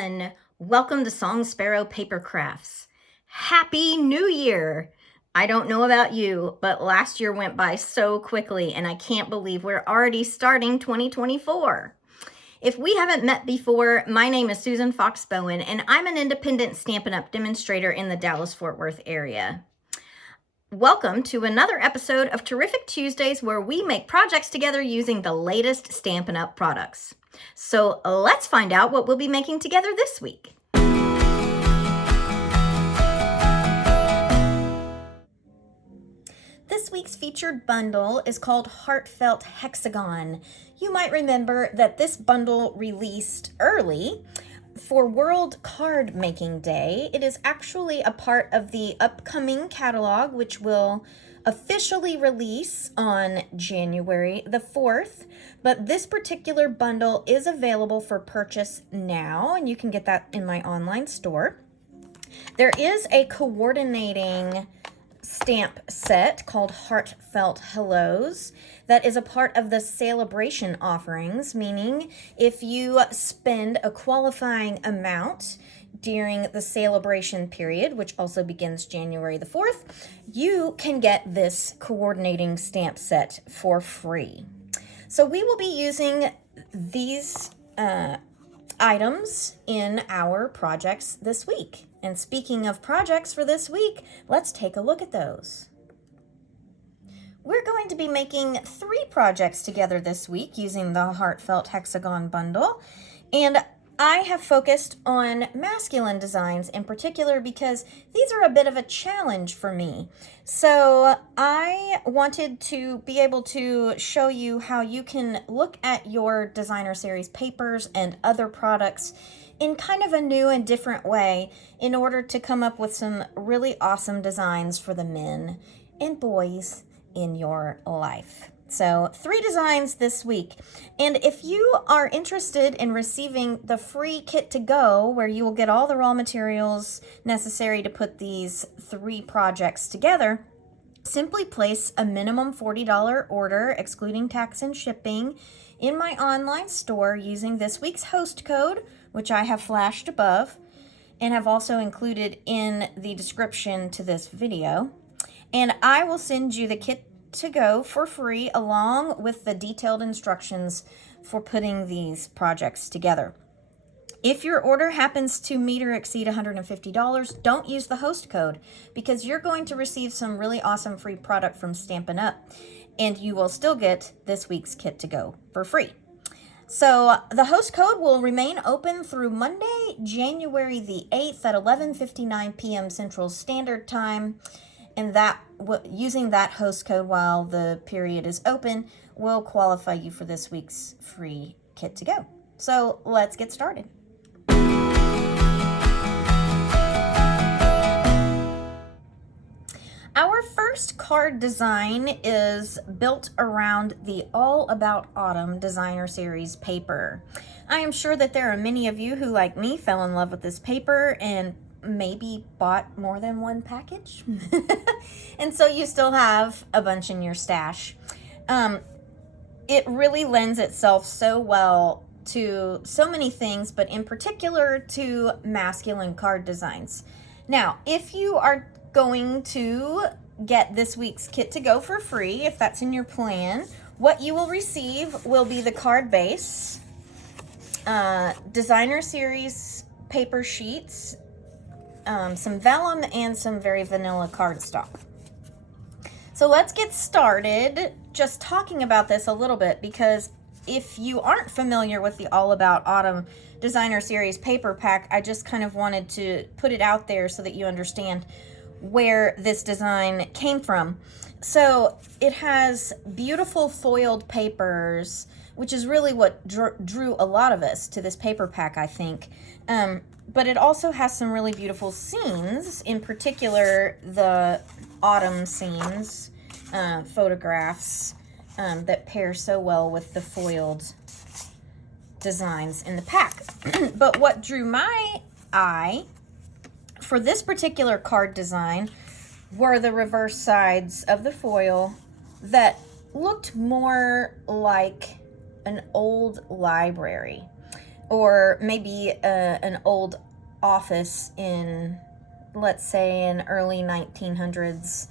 everyone. Welcome to Song Sparrow Paper Crafts. Happy New Year! I don't know about you, but last year went by so quickly and I can't believe we're already starting 2024. If we haven't met before, my name is Susan Fox Bowen and I'm an independent Stampin' Up! Demonstrator in the Dallas-Fort Worth area. Welcome to another episode of Terrific Tuesdays where we make projects together using the latest Stampin' Up! Products. So let's find out what we'll be making together this week. This week's featured bundle is called Heartfelt Hexagon. You might remember that this bundle released early for World Card Making Day. It is actually a part of the upcoming catalog, which will officially release on January the 4th, but this particular bundle is available for purchase now, and you can get that in my online store. There is a coordinating stamp set called Heartfelt Hellos that is a part of the celebration offerings, meaning if you spend a qualifying amount during the celebration period, which also begins January the 4th, you can get this coordinating stamp set for free. So we will be using these items in our projects this week. And speaking of projects for this week, let's take a look at those. We're going to be making 3 projects together this week using the Heartfelt Hexagon bundle. And I have focused on masculine designs in particular because these are a bit of a challenge for me. So I wanted to be able to show you how you can look at your designer series papers and other products in kind of a new and different way in order to come up with some really awesome designs for the men and boys in your life. So 3 designs this week. And if you are interested in receiving the free kit to go, where you will get all the raw materials necessary to put these 3 projects together, simply place a minimum $40 order, excluding tax and shipping, in my online store using this week's host code, which I have flashed above, and have also included in the description to this video. And I will send you the kit to go for free along with the detailed instructions for putting these projects together. If your order happens to meet or exceed $150, don't use the host code because you're going to receive some really awesome free product from Stampin' Up! And you will still get this week's kit to go for free. So the host code will remain open through Monday, January the 8th at 11:59 p.m. Central Standard Time. And that using that host code while the period is open will qualify you for this week's free kit to go. So let's get started. Our first card design is built around the All About Autumn designer series paper. I am sure that there are many of you who, like me, fell in love with this paper and maybe bought more than one package. And so you still have a bunch in your stash. It really lends itself so well to so many things, but in particular to masculine card designs. Now, if you are going to get this week's kit to go for free, if that's in your plan, what you will receive will be the card base, designer series paper sheets, some vellum, and some very vanilla cardstock. So let's get started just talking about this a little bit, because if you aren't familiar with the All About Autumn designer series paper pack, I just kind of wanted to put it out there so that you understand where this design came from. So it has beautiful foiled papers, which is really what drew a lot of us to this paper pack, I think. But it also has some really beautiful scenes, in particular the autumn scenes, photographs that pair so well with the foiled designs in the pack. But what drew my eye for this particular card design were the reverse sides of the foil that looked more like an old library. or maybe an old office in, let's say, an early 1900s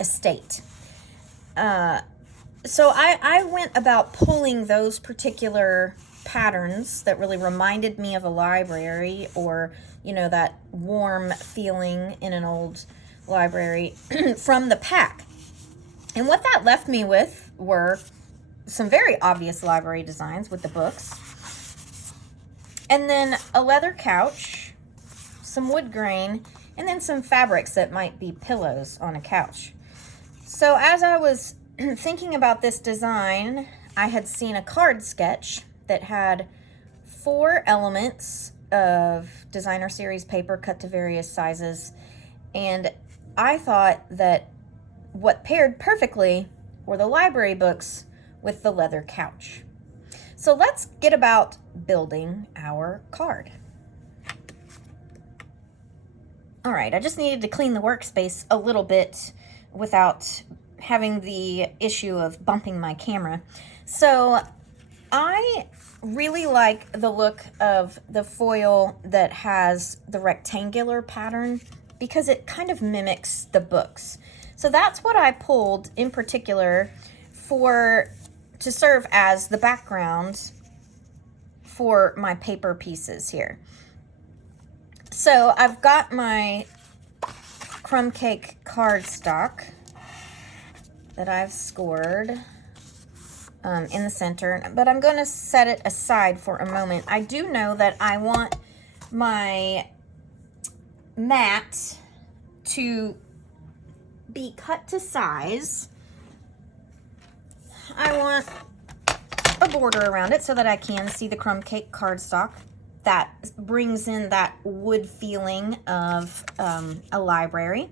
estate. So I went about pulling those particular patterns that really reminded me of a library, or, you know, that warm feeling in an old library from the pack. And what that left me with were some very obvious library designs with the books, and then a leather couch, some wood grain, and then some fabrics that might be pillows on a couch. So as I was thinking about this design, I had seen a card sketch that had 4 elements of designer series paper cut to various sizes, and I thought that what paired perfectly were the library books with the leather couch. So let's get about building our card. All right, I just needed to clean the workspace a little bit without having the issue of bumping my camera. So I really like the look of the foil that has the rectangular pattern because it kind of mimics the books. So that's what I pulled in particular to serve as the background for my paper pieces here. So I've got my crumb cake cardstock that I've scored in the center, but I'm going to set it aside for a moment. I do know that I want my mat to be cut to size. I want a border around it so that I can see the crumb cake cardstock. That brings in that wood feeling of a library.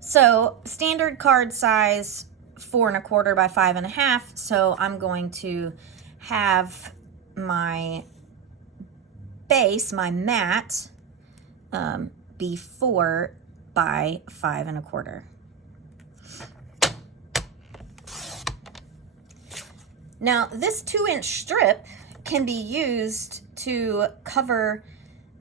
So standard card size 4 1/4 by 5 1/2. So I'm going to have my base, my mat, be 4 by 5 1/4. Now this 2-inch strip can be used to cover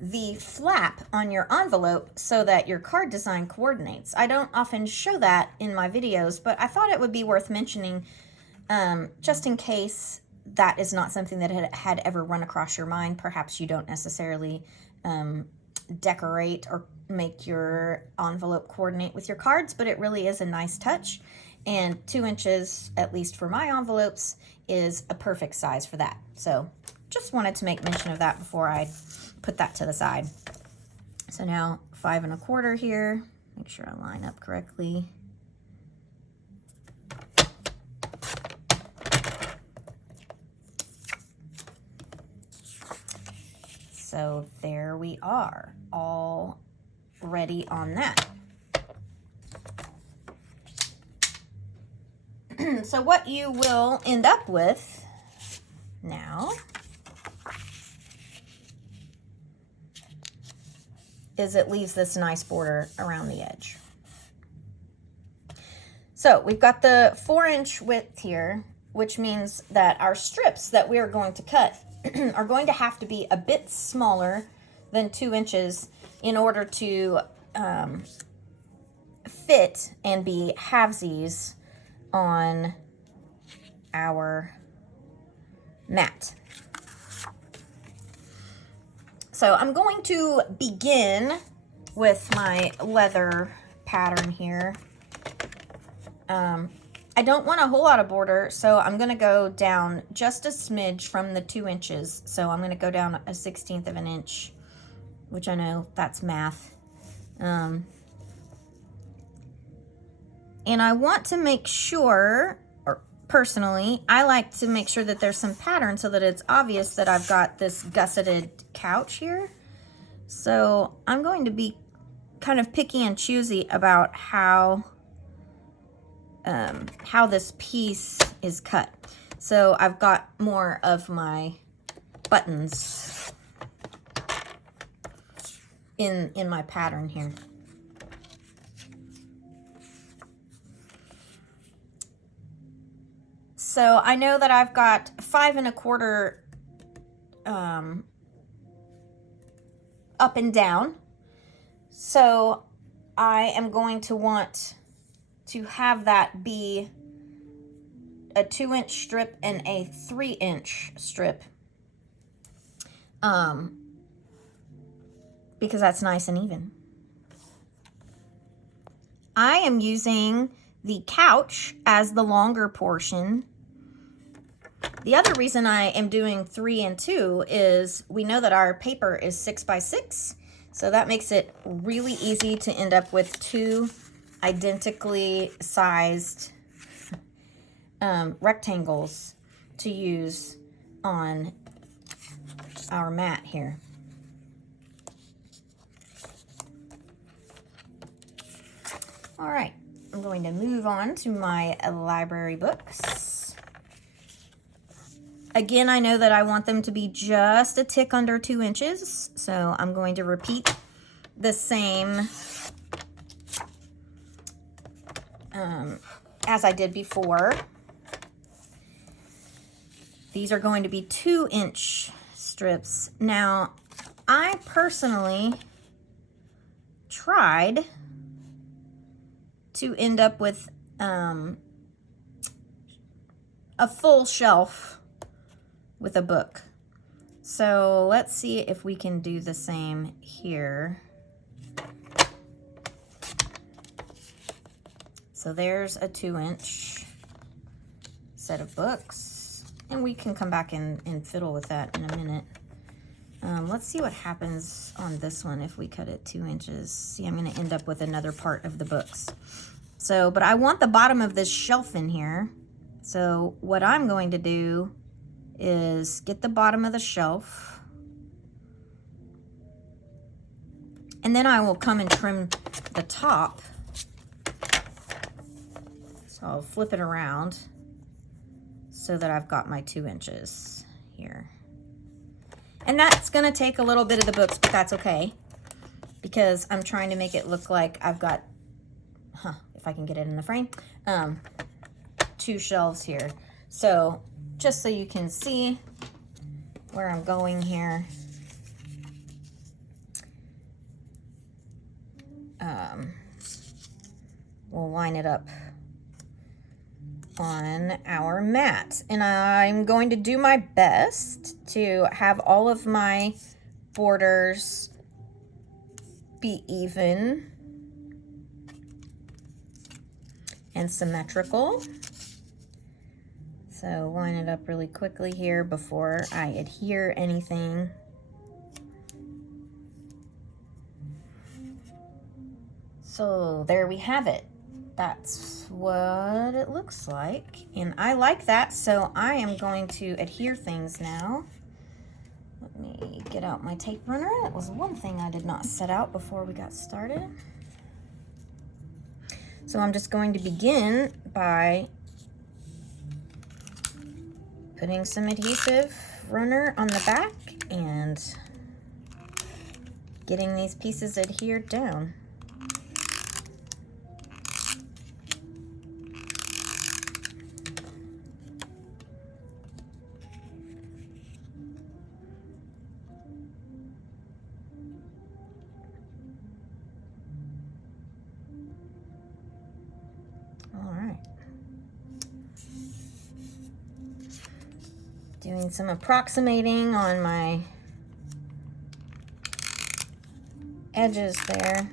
the flap on your envelope so that your card design coordinates. I don't often show that in my videos, but I thought it would be worth mentioning just in case that is not something that had ever run across your mind. Perhaps you don't necessarily decorate or make your envelope coordinate with your cards, but it really is a nice touch. And 2 inches, at least for my envelopes, is a perfect size for that. So just wanted to make mention of that before I put that to the side. So now 5 1/4 here. Make sure I line up correctly. So there we are, all ready on that. So what you will end up with now is it leaves this nice border around the edge. So we've got the 4-inch width here, which means that our strips that we are going to cut are going to have to be a bit smaller than 2 inches in order to fit and be halvesies on our mat. So I'm going to begin with my leather pattern here. I don't want a whole lot of border, so I'm going to go down just a smidge from the 2 inches. So I'm going to go down a 1/16 of an inch, which I know that's math. And I want to make sure, or personally, I like to make sure that there's some pattern so that it's obvious that I've got this gusseted couch here. So I'm going to be kind of picky and choosy about how this piece is cut. So I've got more of my buttons in my pattern here. So I know that I've got 5 1/4 up and down. So I am going to want to have that be a 2-inch strip and a 3-inch strip, because that's nice and even. I am using the couch as the longer portion. The other reason I am doing 3 and 2 is we know that our paper is 6 by 6, so that makes it really easy to end up with 2 identically sized rectangles to use on our mat here. All right, I'm going to move on to my library books. Again, I know that I want them to be just a tick under 2 inches, so I'm going to repeat the same as I did before. These are going to be 2-inch strips. Now, I personally tried to end up with a full shelf with a book. So let's see if we can do the same here. So there's a 2-inch set of books, and we can come back and fiddle with that in a minute. Let's see what happens on this one if we cut it 2 inches. See, I'm going to end up with another part of the books. So, but I want the bottom of this shelf in here. So what I'm going to do is get the bottom of the shelf, and then I will come and trim the top. So I'll flip it around so that I've got my 2 inches here. And that's going to take a little bit of the books, but that's okay, because I'm trying to make it look like I've got, if I can get it in the frame, 2 shelves here. So just so you can see where I'm going here. We'll line it up on our mat, and I'm going to do my best to have all of my borders be even and symmetrical. So line it up really quickly here before I adhere anything. So there we have it. That's what it looks like, and I like that, so I am going to adhere things now. Let me get out my tape runner. That was one thing I did not set out before we got started. So I'm just going to begin by putting some adhesive runner on the back and getting these pieces adhered down. Doing some approximating on my edges there.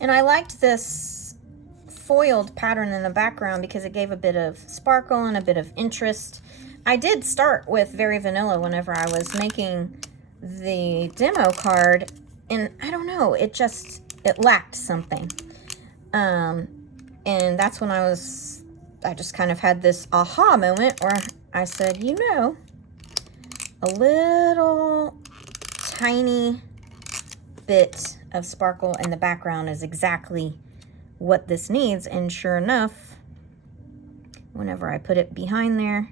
And I liked this foiled pattern in the background because it gave a bit of sparkle and a bit of interest. I did start with very vanilla whenever I was making the demo card, and I don't know, it lacked something. And that's when I just kind of had this aha moment where I said, you know, a little tiny bit of sparkle in the background is exactly what this needs. And sure enough, whenever I put it behind there,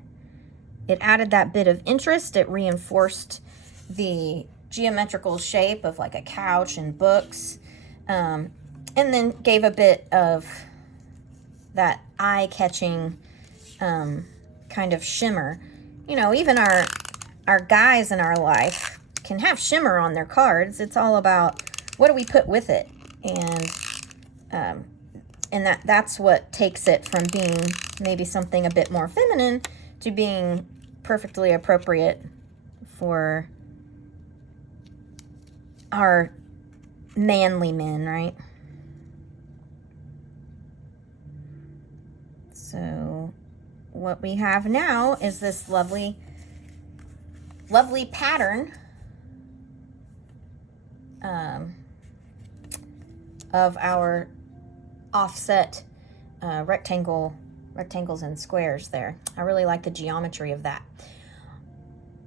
it added that bit of interest. It reinforced the geometrical shape of like a couch and books, and then gave a bit of that eye-catching kind of shimmer. You know, even our guys in our life can have shimmer on their cards. It's all about what do we put with it, and that's what takes it from being maybe something a bit more feminine to being perfectly appropriate for our manly men, right? So what we have now is this lovely pattern of our offset rectangles and squares there. I really like the geometry of that.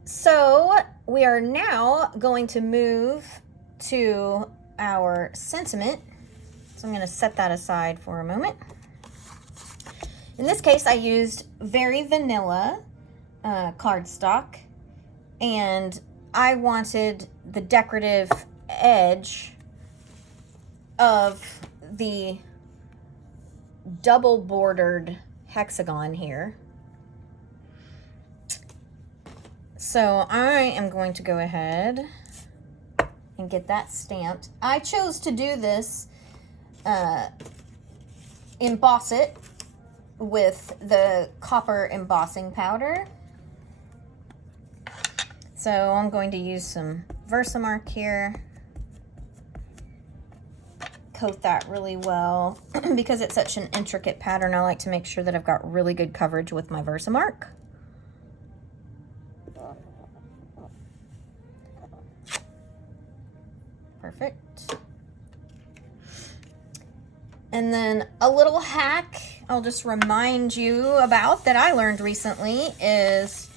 So we are now going to move to our sentiment. So I'm going to set that aside for a moment. In this case, I used very vanilla cardstock, and I wanted the decorative edge of the double bordered hexagon here. So I am going to go ahead and get that stamped. I chose to do this, emboss it with the copper embossing powder. So I'm going to use some Versamark here. Coat that really well. Because it's such an intricate pattern, I like to make sure that I've got really good coverage with my Versamark. Perfect. And then a little hack I'll just remind you about that I learned recently is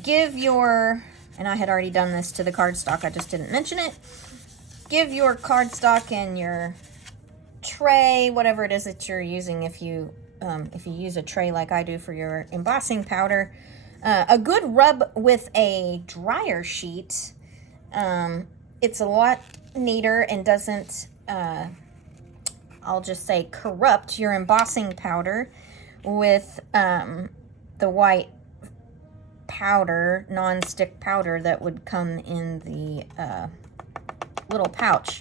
give your, and I had already done this to the cardstock, I just didn't mention it, give your cardstock and your tray, whatever it is that you're using, if you use a tray like I do for your embossing powder, a good rub with a dryer sheet. It's a lot neater and doesn't, I'll just say, corrupt your embossing powder with the white powder, non-stick powder that would come in the little pouch.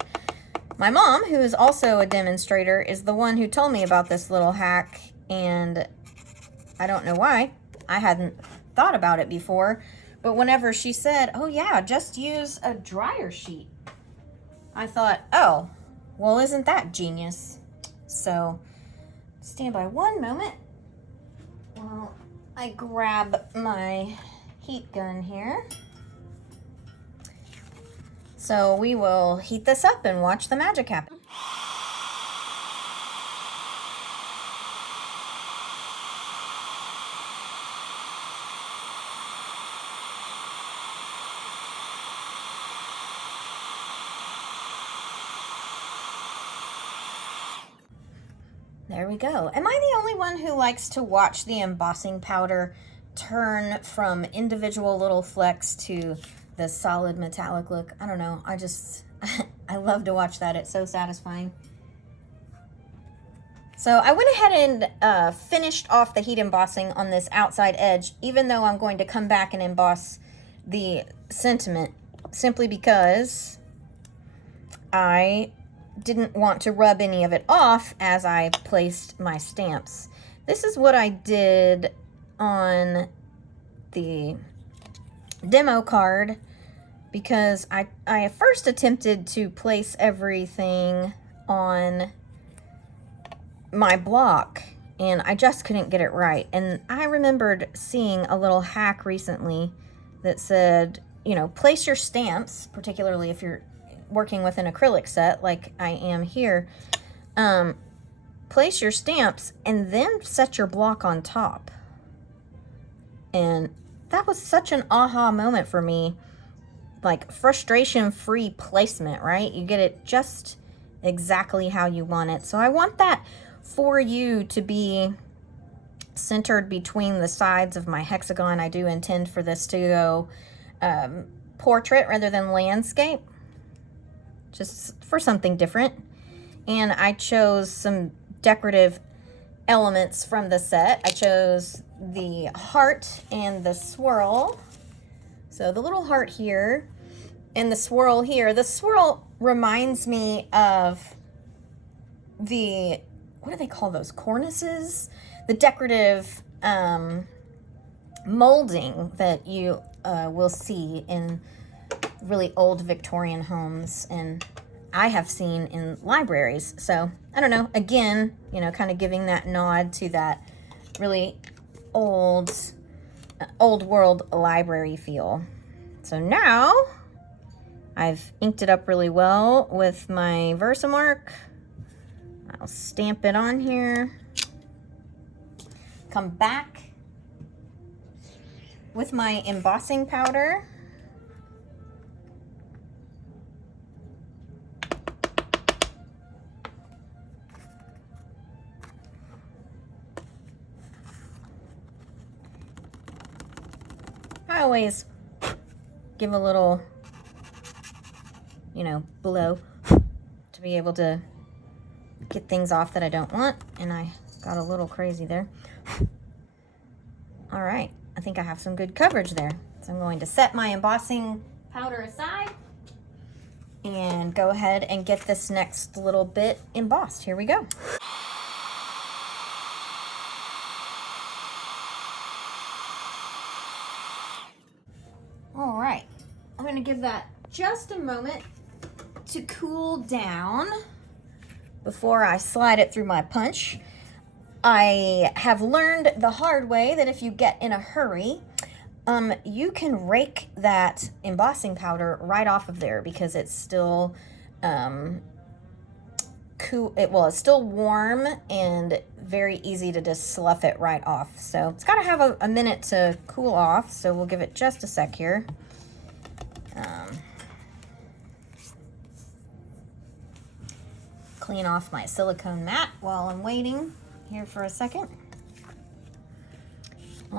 My mom, who is also a demonstrator, is the one who told me about this little hack, and I don't know why. I hadn't thought about it before, but whenever she said, oh yeah, just use a dryer sheet, I thought, oh, well, isn't that genius? So, stand by one moment while I grab my heat gun here. So we will heat this up and watch the magic happen. There we go. Am I the only one who likes to watch the embossing powder turn from individual little flecks to the solid metallic look? I don't know. I love to watch that. It's so satisfying. So I went ahead and finished off the heat embossing on this outside edge, even though I'm going to come back and emboss the sentiment, simply because I didn't want to rub any of it off as I placed my stamps. This is what I did on the demo card, because I first attempted to place everything on my block and I just couldn't get it right. And I remembered seeing a little hack recently that said, you know, place your stamps, particularly if you're working with an acrylic set like I am here, place your stamps and then set your block on top. And that was such an aha moment for me, like frustration-free placement, right? You get it just exactly how you want it. So I want that for you to be centered between the sides of my hexagon. I do intend for this to go portrait rather than landscape, just for something different. And I chose some decorative elements from the set. I chose the heart and the swirl. So the little heart here and the swirl here. The swirl reminds me of the, what do they call those, cornices? The decorative molding that you will see in really old Victorian homes, and I have seen in libraries. So I don't know, again, you know, kind of giving that nod to that really old world library feel. So now I've inked it up really well with my Versamark. I'll stamp it on here. Come back with my embossing powder. I always give a little, you know, blow to be able to get things off that I don't want, and I got a little crazy there. All right, I think I have some good coverage there. So I'm going to set my embossing powder aside and go ahead and get this next little bit embossed. Here we go. All right, I'm gonna give that just a moment to cool down before I slide it through my punch. I have learned the hard way that if you get in a hurry, you can rake that embossing powder right off of there because it's still cool. It's still warm and very easy to just slough it right off. So it's got to have a minute to cool off. So we'll give it just a sec here. Clean off my silicone mat while I'm waiting here for a second.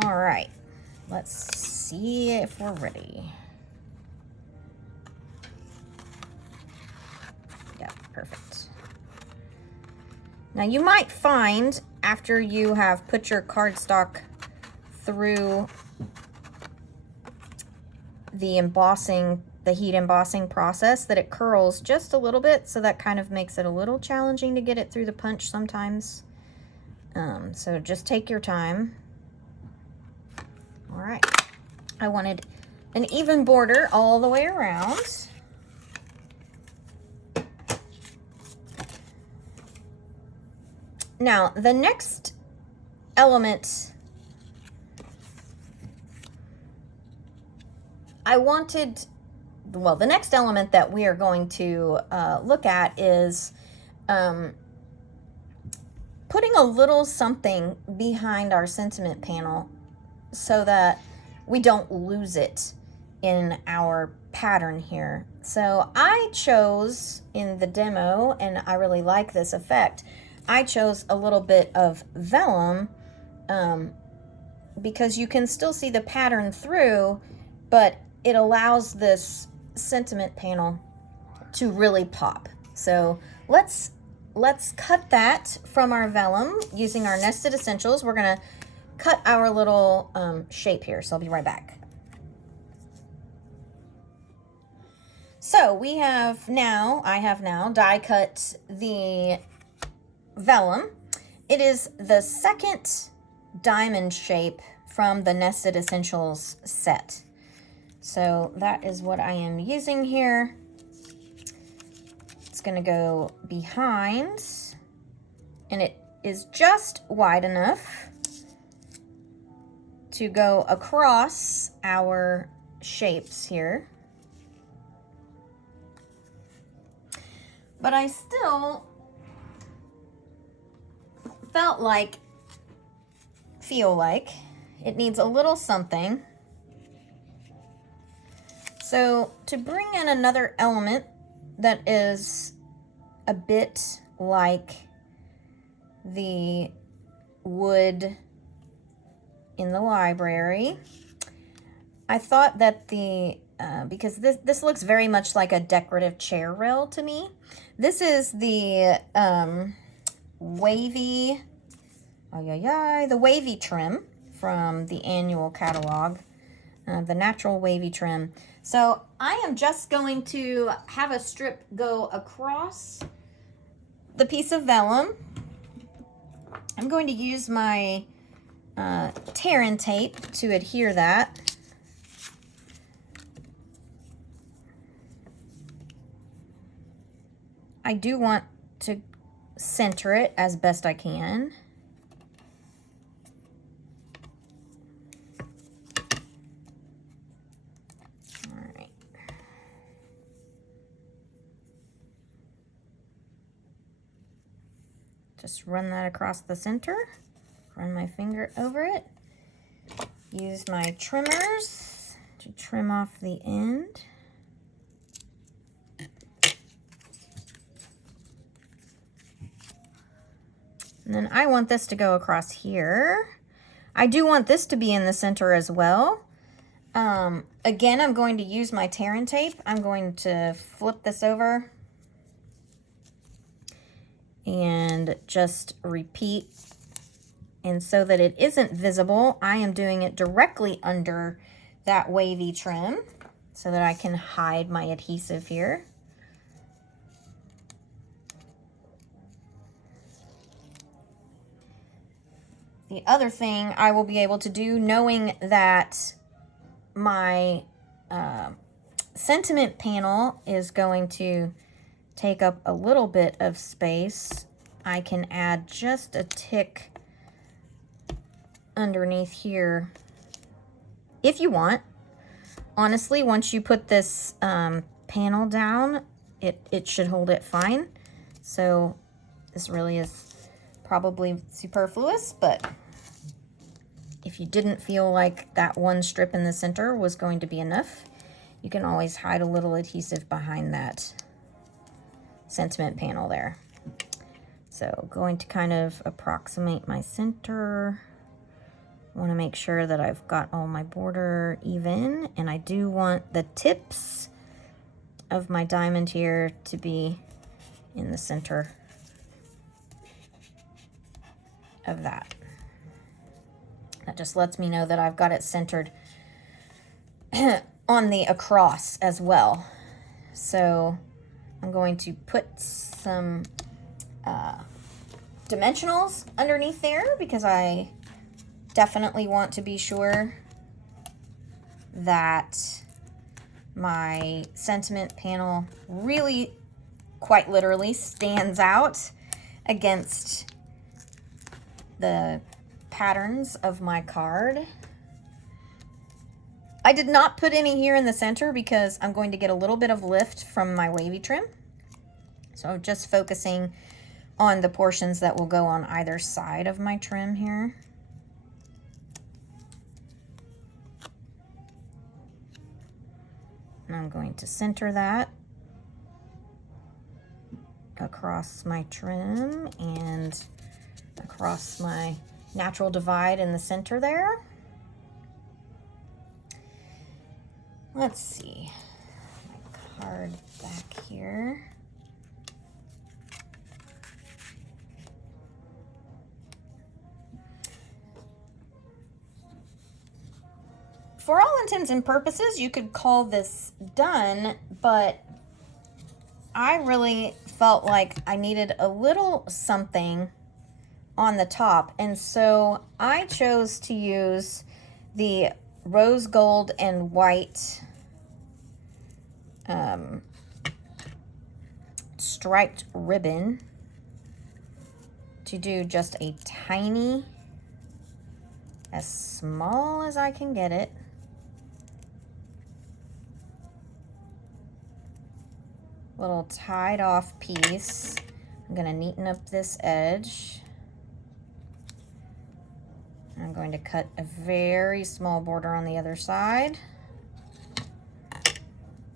All right, let's see if we're ready. Yeah, perfect. Now you might find after you have put your cardstock through the embossing, the heat embossing process, that it curls just a little bit, so that kind of makes it a little challenging to get it through the punch sometimes. So just take your time. All right, I wanted an even border all the way around. Now, the next element the next element that we are going to look at is putting a little something behind our sentiment panel so that we don't lose it in our pattern here. So I chose in the demo, and I really like this effect, I chose a little bit of vellum because you can still see the pattern through, but it allows this sentiment panel to really pop. So let's cut that from our vellum using our Nested Essentials. We're gonna cut our little shape here, so I'll be right back. So I have now die cut the vellum. It is the second diamond shape from the Nested Essentials set. So that is what I am using here. It's gonna go behind, and it is just wide enough to go across our shapes here. But I still feel like it needs a little something. So to bring in another element that is a bit like the wood in the library, I thought that the because this looks very much like a decorative chair rail to me. This is the wavy, the wavy trim from the annual catalog, the natural wavy trim. So I am just going to have a strip go across the piece of vellum. I'm going to use my tear and tape to adhere that. I do want to center it as best I can. All right. Just run that across the center. Run my finger over it. Use my trimmers to trim off the end. And then I want this to go across here. I do want this to be in the center as well. Again, I'm going to use my tear and tape. I'm going to flip this over and just repeat. And so that it isn't visible, I am doing it directly under that wavy trim so that I can hide my adhesive here. The other thing I will be able to do, knowing that my sentiment panel is going to take up a little bit of space, I can add just a tick underneath here if you want. Honestly, once you put this panel down, it should hold it fine. So this really is probably superfluous, but if you didn't feel like that one strip in the center was going to be enough, you can always hide a little adhesive behind that sentiment panel there. So going to kind of approximate my center. I want to make sure that I've got all my border even, and I do want the tips of my diamond here to be in the center of that. That just lets me know that I've got it centered on the across as well. So I'm going to put some dimensionals underneath there because I definitely want to be sure that my sentiment panel really, quite literally, stands out against the patterns of my card. I did not put any here in the center because I'm going to get a little bit of lift from my wavy trim. So I'm just focusing on the portions that will go on either side of my trim here. And I'm going to center that across my trim and across my natural divide in the center there. Let's see, my card back here. For all intents and purposes, you could call this done, but I really felt like I needed a little something on the top, and so I chose to use the rose gold and white striped ribbon to do just a tiny, as small as I can get it, little tied off piece. I'm going to neaten up this edge. I'm going to cut a very small border on the other side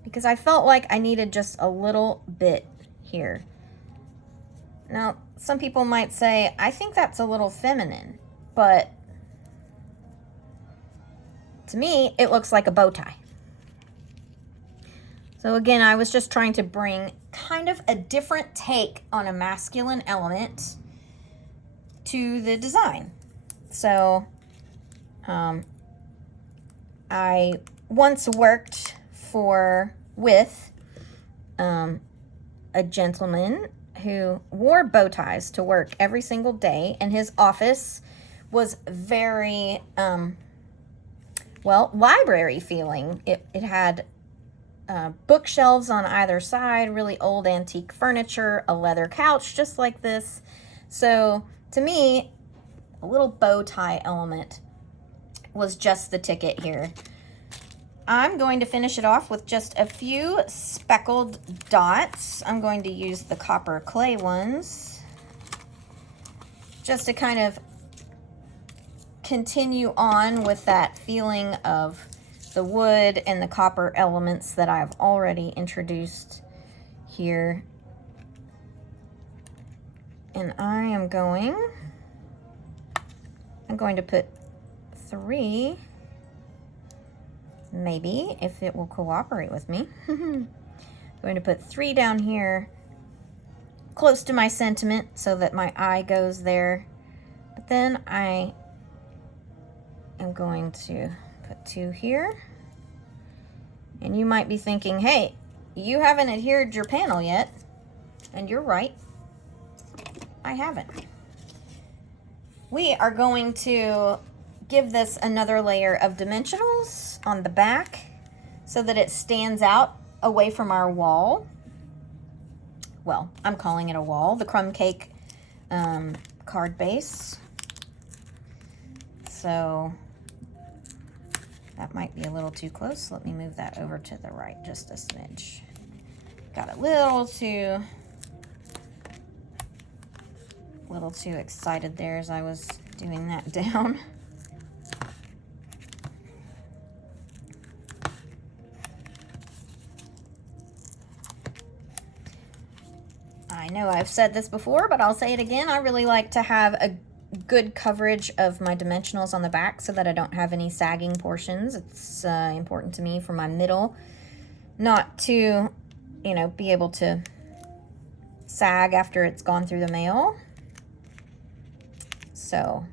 because I felt like I needed just a little bit here. Now, some people might say, I think that's a little feminine, but to me, it looks like a bow tie. So again, I was just trying to bring kind of a different take on a masculine element to the design. So I once worked with a gentleman who wore bow ties to work every single day, and his office was very well, library feeling. It had bookshelves on either side, really old antique furniture, a leather couch just like this. So to me, a little bow tie element was just the ticket here. I'm going to finish it off with just a few speckled dots. I'm going to use the copper clay ones just to kind of continue on with that feeling of the wood and the copper elements that I've already introduced here. And I'm going to put 3, maybe, if it will cooperate with me. I'm going to put 3 down here close to my sentiment so that my eye goes there. But then I am going to put 2 here. And you might be thinking, hey, you haven't adhered your panel yet. And you're right, I haven't. We are going to give this another layer of dimensionals on the back so that it stands out away from our wall. Well, I'm calling it a wall, the crumb cake card base. So that might be a little too close. Let me move that over to the right just a smidge. Got a little too excited there as I was doing that down. I know I've said this before, but I'll say it again. I really like to have a good coverage of my dimensionals on the back so that I don't have any sagging portions. It's important to me for my middle not to, you know, be able to sag after it's gone through the mail. So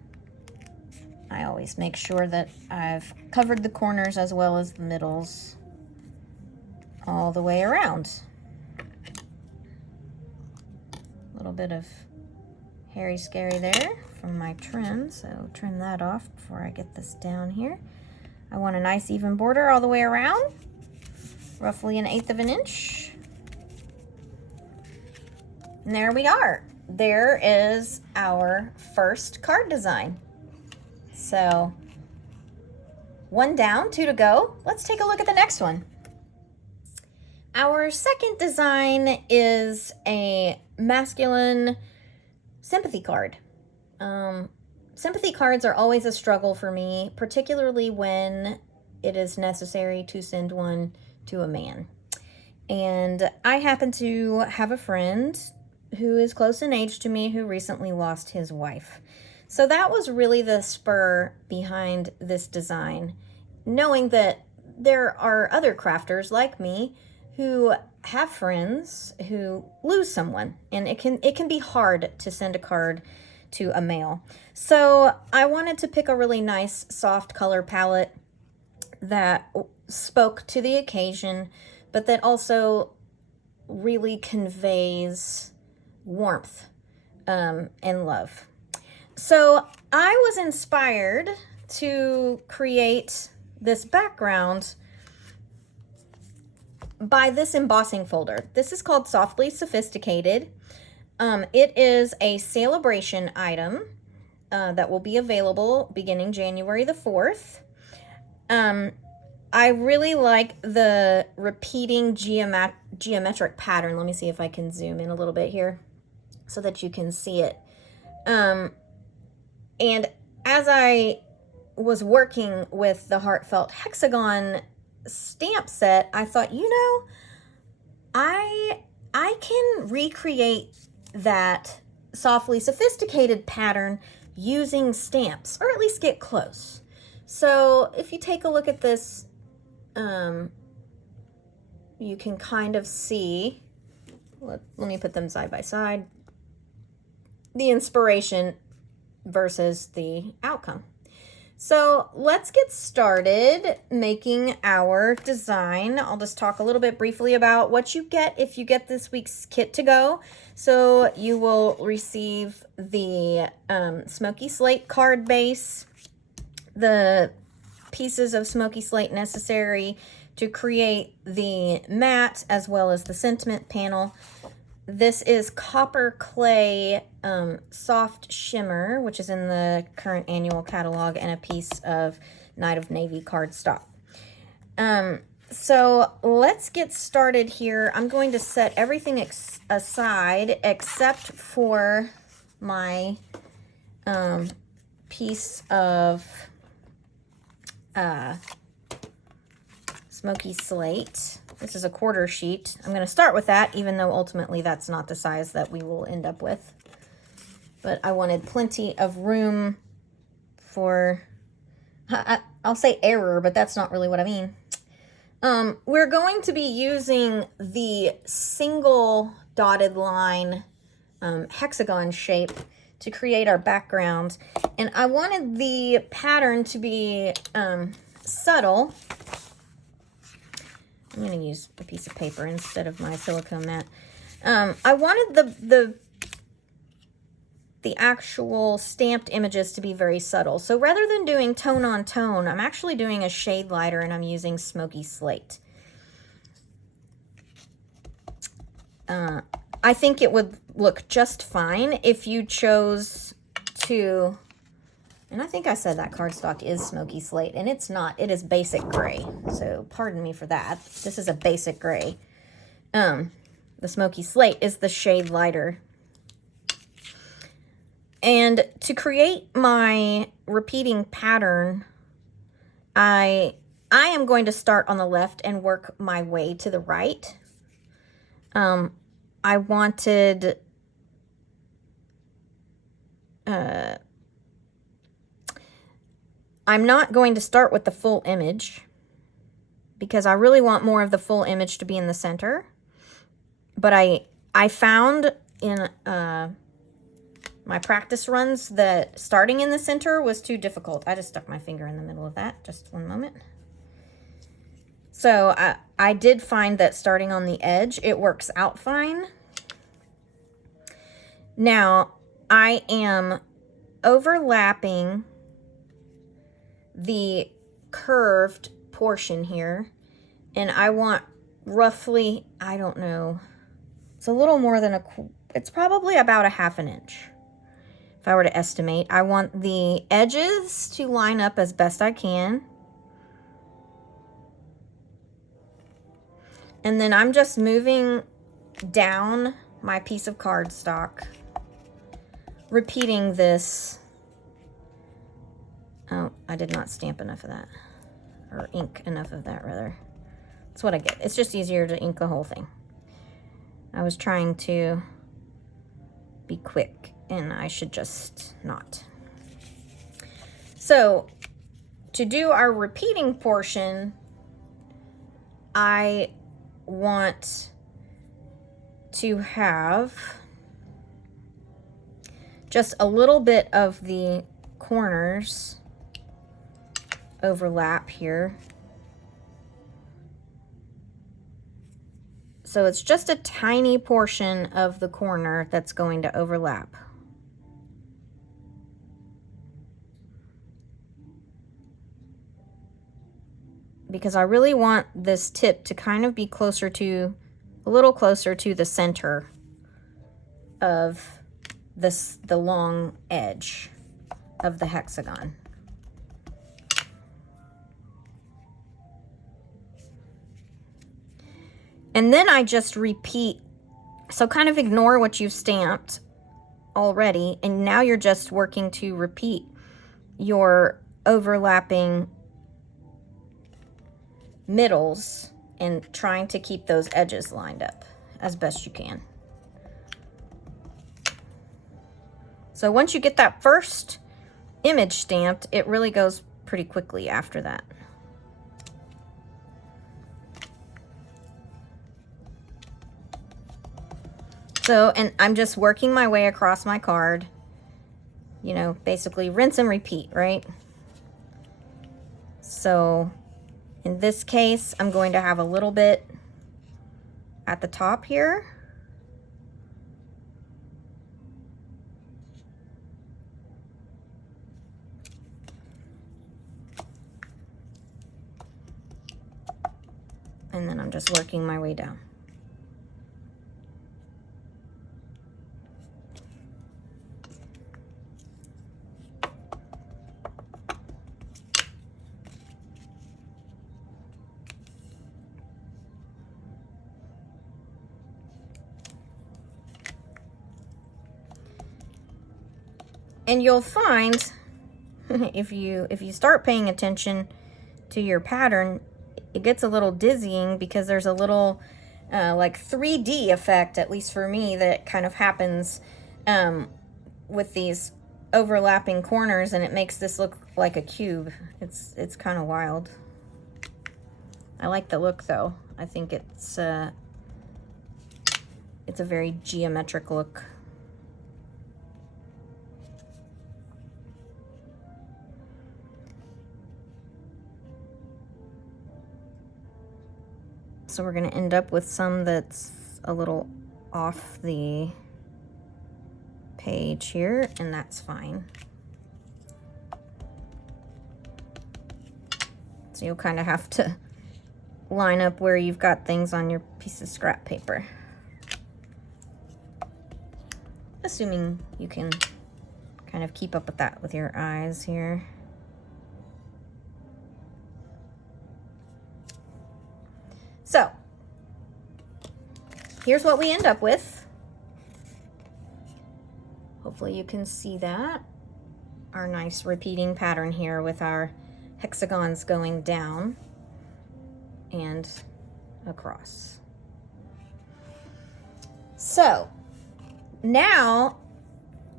I always make sure that I've covered the corners as well as the middles all the way around. A little bit of hairy scary there from my trim, so trim that off before I get this down here. I want a nice even border all the way around, roughly 1/8 of an inch. And there we are. There is our first card design. So 1 down, 2 to go. Let's take a look at the next one. Our second design is a masculine sympathy card. Sympathy cards are always a struggle for me, particularly when it is necessary to send one to a man. And I happen to have a friend who is close in age to me who recently lost his wife. So that was really the spur behind this design, knowing that there are other crafters like me who have friends who lose someone, and it can be hard to send a card to a male. So I wanted to pick a really nice soft color palette that spoke to the occasion, but that also really conveys warmth and love. So I was inspired to create this background by this embossing folder. This is called Softly Sophisticated. It is a celebration item that will be available beginning January the 4th. I really like the repeating geometric pattern. Let me see if I can zoom in a little bit here so that you can see it. And as I was working with the Heartfelt Hexagon stamp set, I thought, you know, I can recreate that softly sophisticated pattern using stamps, or at least get close. So if you take a look at this you can kind of see, let me put them side by side, the inspiration versus the outcome. So let's get started making our design. I'll just talk a little bit briefly about what you get if you get this week's kit to go. So you will receive the Smoky Slate card base, the pieces of Smoky Slate necessary to create the mat as well as the sentiment panel. This is Copper Clay Soft Shimmer, which is in the current annual catalog, and a piece of Night of Navy cardstock. So let's get started here. I'm going to set everything aside except for my piece of Smoky Slate. This is a quarter sheet. I'm going to start with that, even though ultimately that's not the size that we will end up with. But I wanted plenty of room for, I'll say error, but that's not really what I mean. We're going to be using the single dotted line hexagon shape to create our background. And I wanted the pattern to be subtle. I'm going to use a piece of paper instead of my silicone mat. I wanted the actual stamped images to be very subtle. So rather than doing tone on tone, I'm actually doing a shade lighter, and I'm using Smoky Slate. I think it would look just fine if you chose to, and I think I said that cardstock is Smoky Slate, and it's not. It is basic gray, so pardon me for that. This is a basic gray. The Smoky Slate is the shade lighter. And to create my repeating pattern, I am going to start on the left and work my way to the right. I wanted I'm not going to start with the full image because I really want more of the full image to be in the center. But I found in my practice runs that starting in the center was too difficult. I just stuck my finger in the middle of that. Just one moment. So I did find that starting on the edge, it works out fine. Now, I am overlapping the curved portion here, and I want roughly, I don't know, it's a little more than it's probably about a ½ inch. If I were to estimate, I want the edges to line up as best I can. And then I'm just moving down my piece of cardstock, repeating this. Oh, I did not stamp enough of that, or ink enough of that, rather. That's what I get. It's just easier to ink the whole thing. I was trying to be quick, and I should just not. So, to do our repeating portion, I want to have just a little bit of the corners overlap here. So it's just a tiny portion of the corner that's going to overlap. Because I really want this tip to kind of be closer to, a little closer to the center of this, the long edge of the hexagon. And then I just repeat, so kind of ignore what you've stamped already, and now you're just working to repeat your overlapping middles and trying to keep those edges lined up as best you can. So once you get that first image stamped, it really goes pretty quickly after that. So, and I'm just working my way across my card, you know, basically rinse and repeat, right? So in this case, I'm going to have a little bit at the top here. And then I'm just working my way down. And you'll find if you start paying attention to your pattern, it gets a little dizzying because there's a little like 3D effect, at least for me, that kind of happens with these overlapping corners, and it makes this look like a cube. It's kind of wild. I like the look though. I think it's a very geometric look. So we're going to end up with some that's a little off the page here, and that's fine. So you'll kind of have to line up where you've got things on your piece of scrap paper. Assuming you can kind of keep up with that with your eyes here. So, here's what we end up with. Hopefully you can see that. Our nice repeating pattern here with our hexagons going down and across. So, now,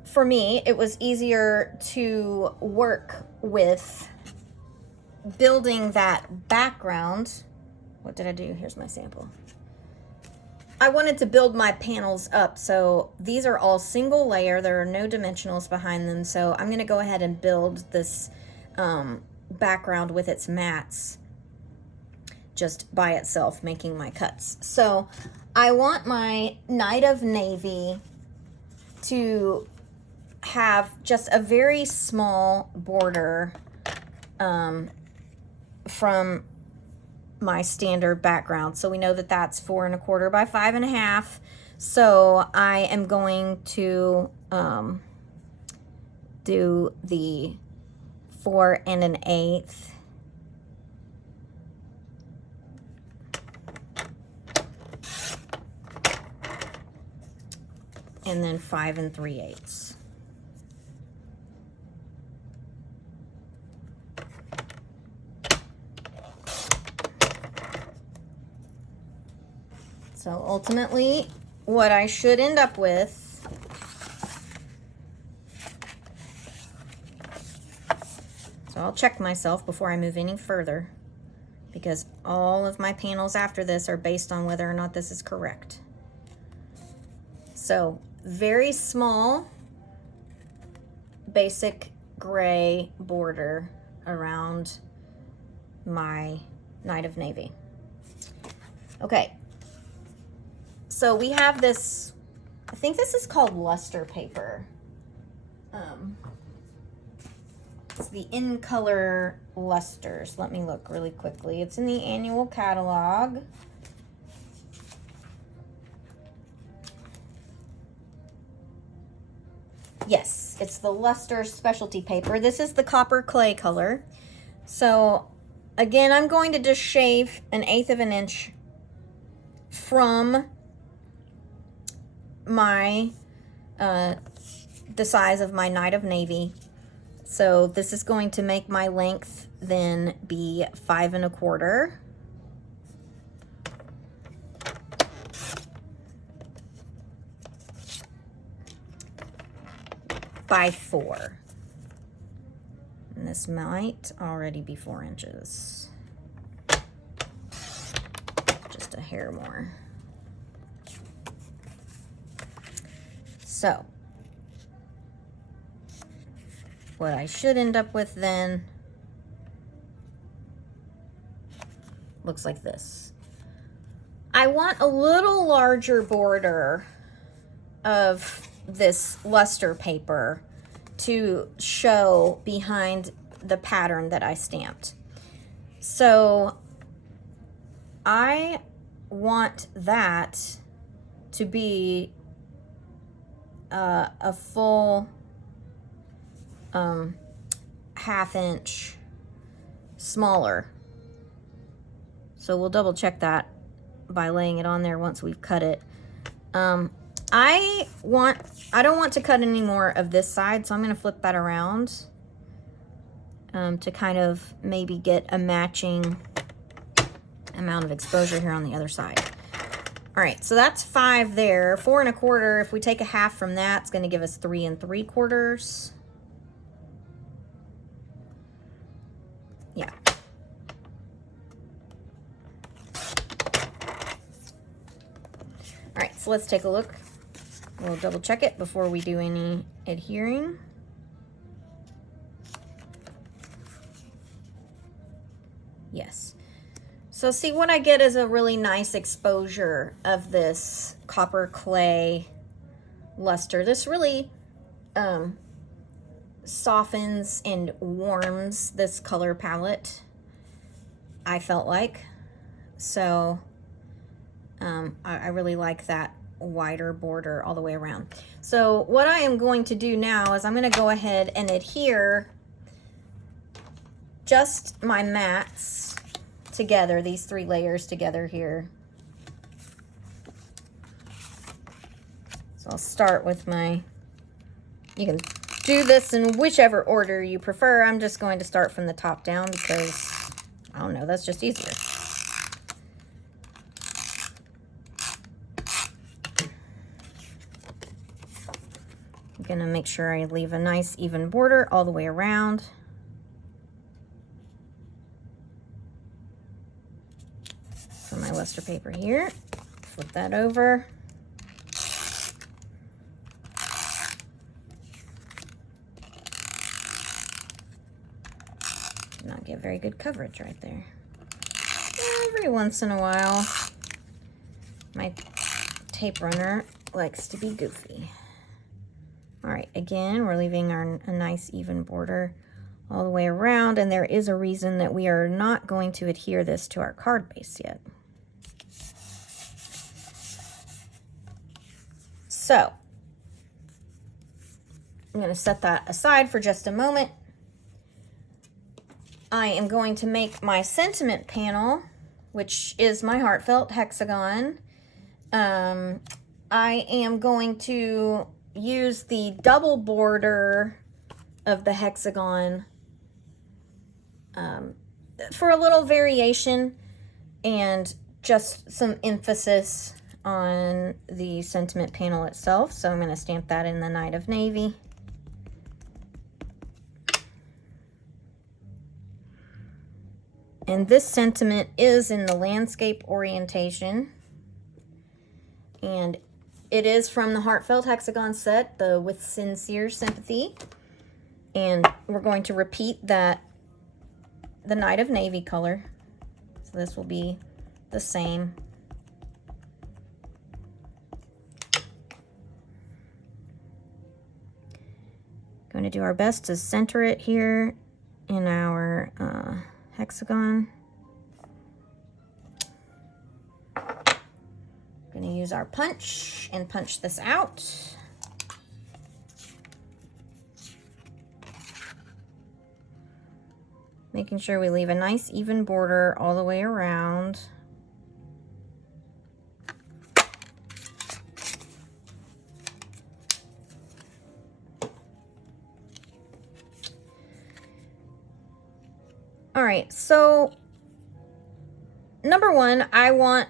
for me, it was easier to work with building that background. What did I do? Here's my sample. I wanted to build my panels up, so these are all single layer. There are no dimensionals behind them, so I'm going to go ahead and build this background with its mats just by itself, making my cuts. So I want my Night of Navy to have just a very small border from my standard background. So we know that that's 4 1/4 by 5 1/2. So I am going to do the 4 1/8. And then 5 3/8. So ultimately, what I should end up with so I'll check myself before I move any further, because all of my panels after this are based on whether or not this is correct. So very small, basic gray border around my Night of Navy. Okay. So we have this, I think this is called luster paper. It's the In Color Lusters. Let me look really quickly. It's in the annual catalog. Yes, it's the Luster specialty paper. This is the copper clay color. So again, I'm going to just shave 1/8 of an inch from my the size of my Night of Navy. So this is going to make my length then be 5 1/4 by 4. And this might already be 4 inches. Just a hair more. So what I should end up with then looks like this. I want a little larger border of this luster paper to show behind the pattern that I stamped. So I want that to be a full ½ inch smaller. So we'll double check that by laying it on there once we've cut it. I don't want to cut any more of this side, so I'm going to flip that around to kind of maybe get a matching amount of exposure here on the other side. All right, so that's 5 there. 4 1/4. If we take a half from that, it's going to give us 3 3/4. Yeah. All right, so let's take a look. We'll double check it before we do any adhering. Yes. So see, what I get is a really nice exposure of this copper clay luster. This really softens and warms this color palette, I felt like. So I really like that wider border all the way around. So what I am going to do now is I'm going to go ahead and adhere just my mats together, these 3 layers together here. So I'll start with my, you can do this in whichever order you prefer. I'm just going to start from the top down because, I don't know, that's just easier. I'm gonna make sure I leave a nice even border all the way around. So my luster paper here, flip that over. Did not get very good coverage right there. Every once in a while, my tape runner likes to be goofy. All right, again, we're leaving a nice even border all the way around, and there is a reason that we are not going to adhere this to our card base yet. So I'm going to set that aside for just a moment. I am going to make my sentiment panel, which is my Heartfelt Hexagon. I am going to use the double border of the hexagon for a little variation and just some emphasis on the sentiment panel itself. So I'm going to stamp that in the Night of Navy. And this sentiment is in the landscape orientation. And it is from the Heartfelt Hexagon set, the With Sincere Sympathy. And we're going to repeat that, the Night of Navy color. So this will be the same. Going to do our best to center it here in our hexagon. Going to use our punch and punch this out. Making sure we leave a nice even border all the way around. All right, so number one, I want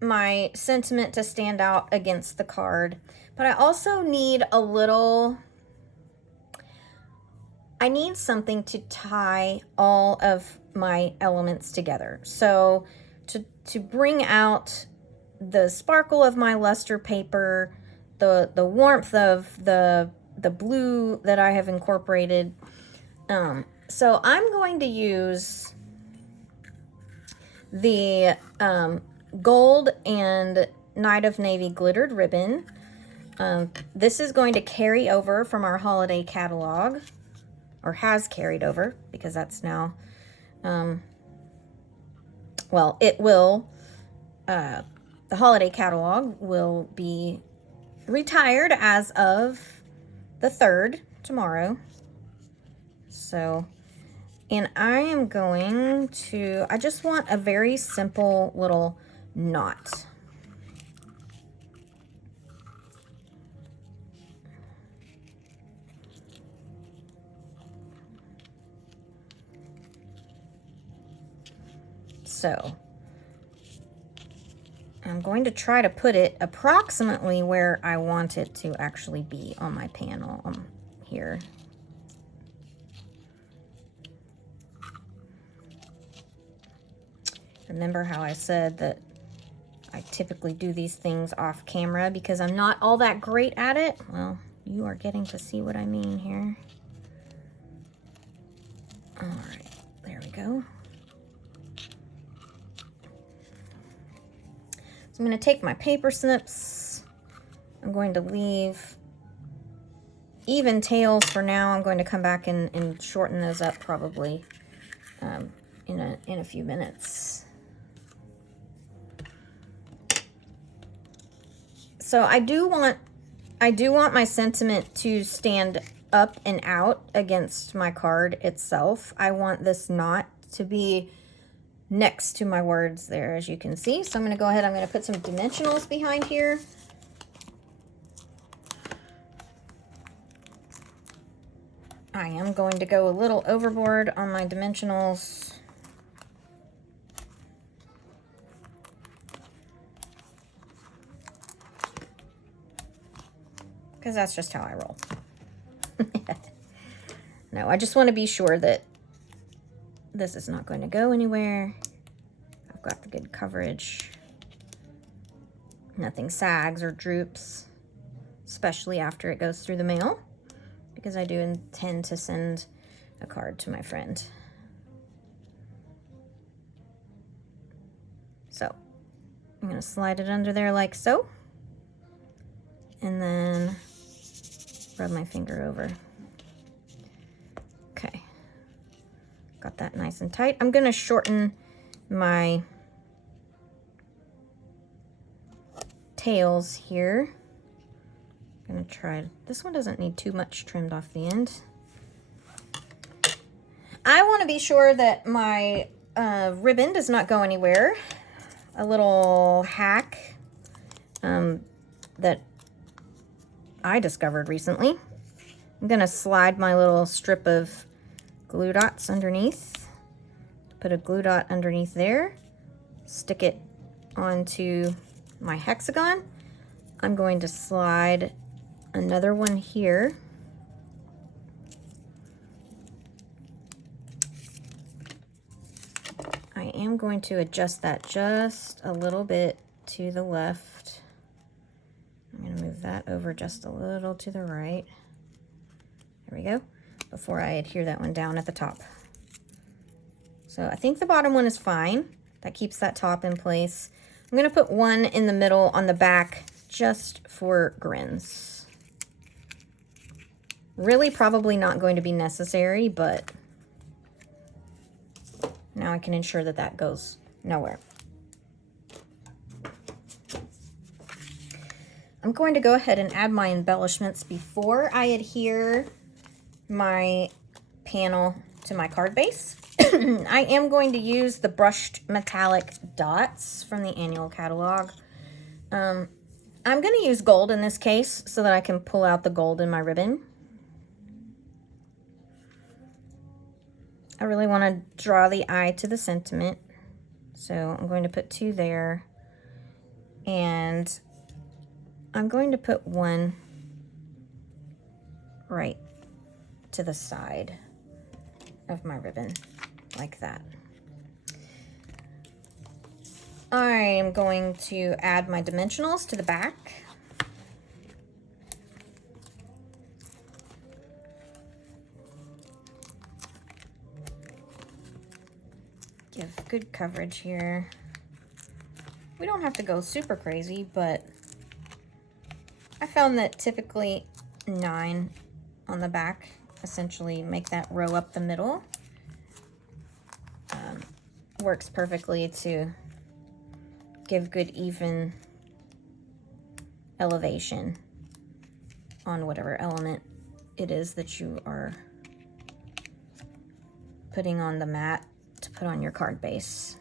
my sentiment to stand out against the card, but I also need I need something to tie all of my elements together. So to bring out the sparkle of my luster paper, the warmth of the blue that I have incorporated. So I'm going to use the gold and Night of Navy glittered ribbon. This is going to carry over from our holiday catalog, or has carried over, because that's now, well, it will, the holiday catalog will be retired as of the 3rd, tomorrow. So, and I am going to, I just want a very simple little knot. So, I'm going to try to put it approximately where I want it to actually be on my panel here. Remember how I said that I typically do these things off camera because I'm not all that great at it? Well, you are getting to see what I mean here. All right, there we go. So I'm going to take my paper snips. I'm going to leave even tails for now. I'm going to come back and shorten those up probably in a few minutes. So I do want my sentiment to stand up and out against my card itself. I want this knot to be next to my words there, as you can see. So I'm going to go ahead, I'm going to put some dimensionals behind here. I am going to go a little overboard on my dimensionals. Because that's just how I roll. No, I just want to be sure that this is not going to go anywhere. I've got the good coverage. Nothing sags or droops, especially after it goes through the mail, because I do intend to send a card to my friend. So I'm going to slide it under there like so, and then rub my finger over. Okay. Got that nice and tight. I'm going to shorten my tails here. I'm going to try, this one doesn't need too much trimmed off the end. I want to be sure that my ribbon does not go anywhere. A little hack that I discovered recently. I'm going to slide my little strip of glue dots underneath. Put a glue dot underneath there. Stick it onto my hexagon. I'm going to slide another one here. I am going to adjust that just a little bit to the left. I'm going to move that over just a little to the right. There we go. Before I adhere that one down at the top. So I think the bottom one is fine. That keeps that top in place. I'm going to put one in the middle on the back just for grins. Really probably not going to be necessary, but now I can ensure that that goes nowhere. I'm going to go ahead and add my embellishments before I adhere my panel to my card base. I am going to use the brushed metallic dots from the annual catalog. I'm going to use gold in this case so that I can pull out the gold in my ribbon. I really want to draw the eye to the sentiment. So I'm going to put 2 there. And I'm going to put 1 right to the side of my ribbon, like that. I am going to add my dimensionals to the back. give good coverage here. We don't have to go super crazy, but I found that typically 9 on the back, essentially make that row up the middle, works perfectly to give good even elevation on whatever element it is that you are putting on the mat to put on your card base.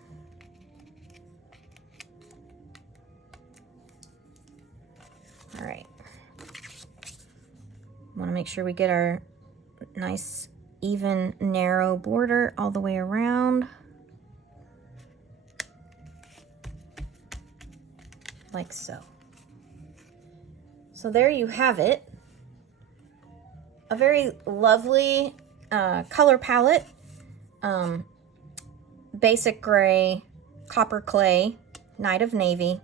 All right. Want to make sure we get our nice, even, narrow border all the way around. Like so. So there you have it. A very lovely color palette. Basic gray, copper clay, Night of Navy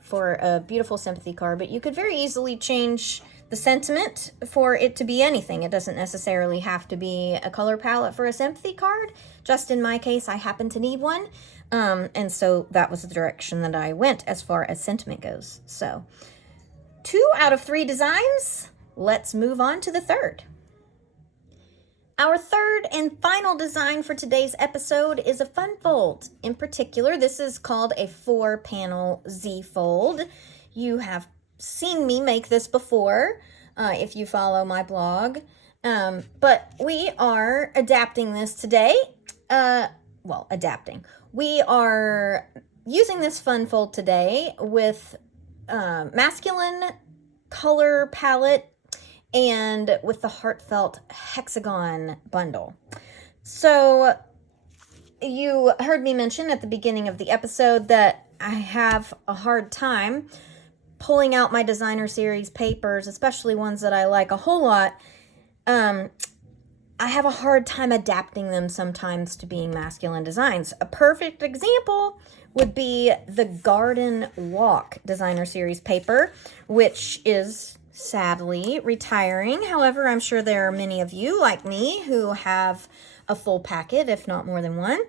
for a beautiful sympathy card, but you could very easily change the sentiment for it to be anything. It doesn't necessarily have to be a color palette for a sympathy card. Just in my case, I happen to need one. And so that was the direction that I went as far as sentiment goes. So 2 out of 3 designs. Let's move on to the third. Our third and final design for today's episode is a fun fold. In particular, this is called a 4-panel Z-fold. You have seen me make this before if you follow my blog, but we are adapting this today. We are using this fun fold today with masculine color palette and with the Heartfelt Hexagon bundle. So you heard me mention at the beginning of the episode that I have a hard time pulling out my designer series papers, especially ones that I like a whole lot. I have a hard time adapting them sometimes to being masculine designs. A perfect example would be the Garden Walk designer series paper, which is sadly retiring. However, I'm sure there are many of you like me who have a full packet, if not more than one,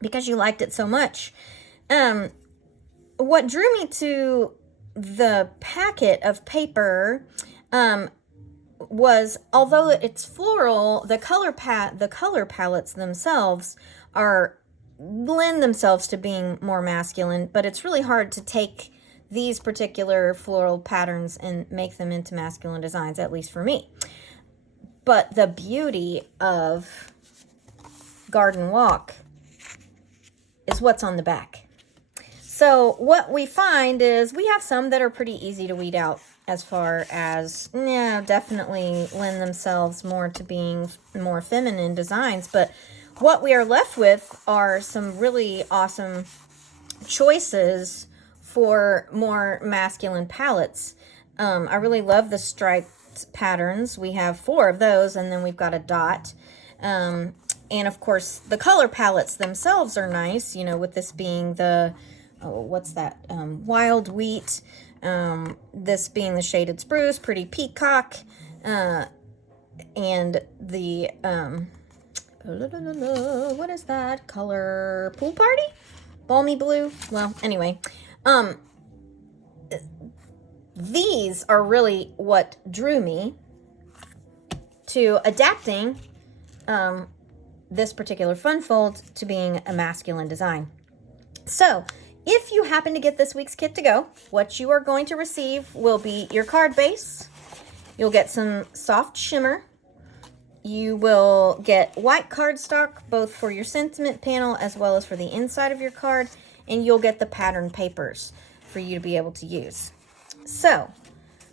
because you liked it so much. What drew me to the packet of paper was, although it's floral, the color palettes themselves lend themselves to being more masculine, but it's really hard to take these particular floral patterns and make them into masculine designs, at least for me. But the beauty of Garden Walk is what's on the back. So what we find is we have some that are pretty easy to weed out as far as, definitely lend themselves more to being more feminine designs. But what we are left with are some really awesome choices for more masculine palettes. I really love the striped patterns. We have 4 of those, and then we've got a dot. And of course, the color palettes themselves are nice, with this being the, wild wheat, this being the shaded spruce, pretty peacock, and the, what is that color? Pool party? Balmy blue? Well, anyway, these are really what drew me to adapting this particular fun fold to being a masculine design. So if you happen to get this week's kit to go, what you are going to receive will be your card base. You'll get some soft shimmer. You will get white cardstock, both for your sentiment panel as well as for the inside of your card, and you'll get the pattern papers for you to be able to use. So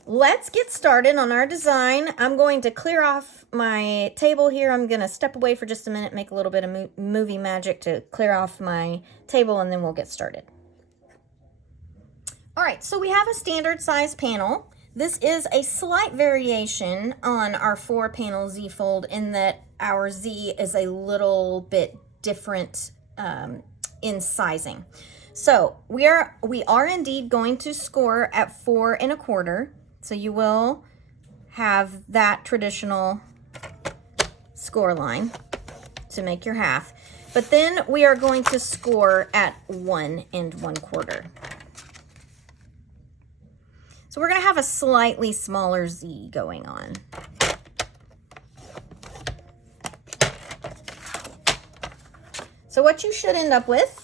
let's get started on our design. I'm going to clear off my table here. I'm going to step away for just a minute, make a little bit of movie magic to clear off my table, and then we'll get started. All right, so we have a standard size panel. This is a slight variation on our 4-panel Z-fold in that our Z is a little bit different in sizing. So we are indeed going to score at 4 1/4. So you will have that traditional score line to make your half. But then we are going to score at 1 1/4. So we're going to have a slightly smaller Z going on. So what you should end up with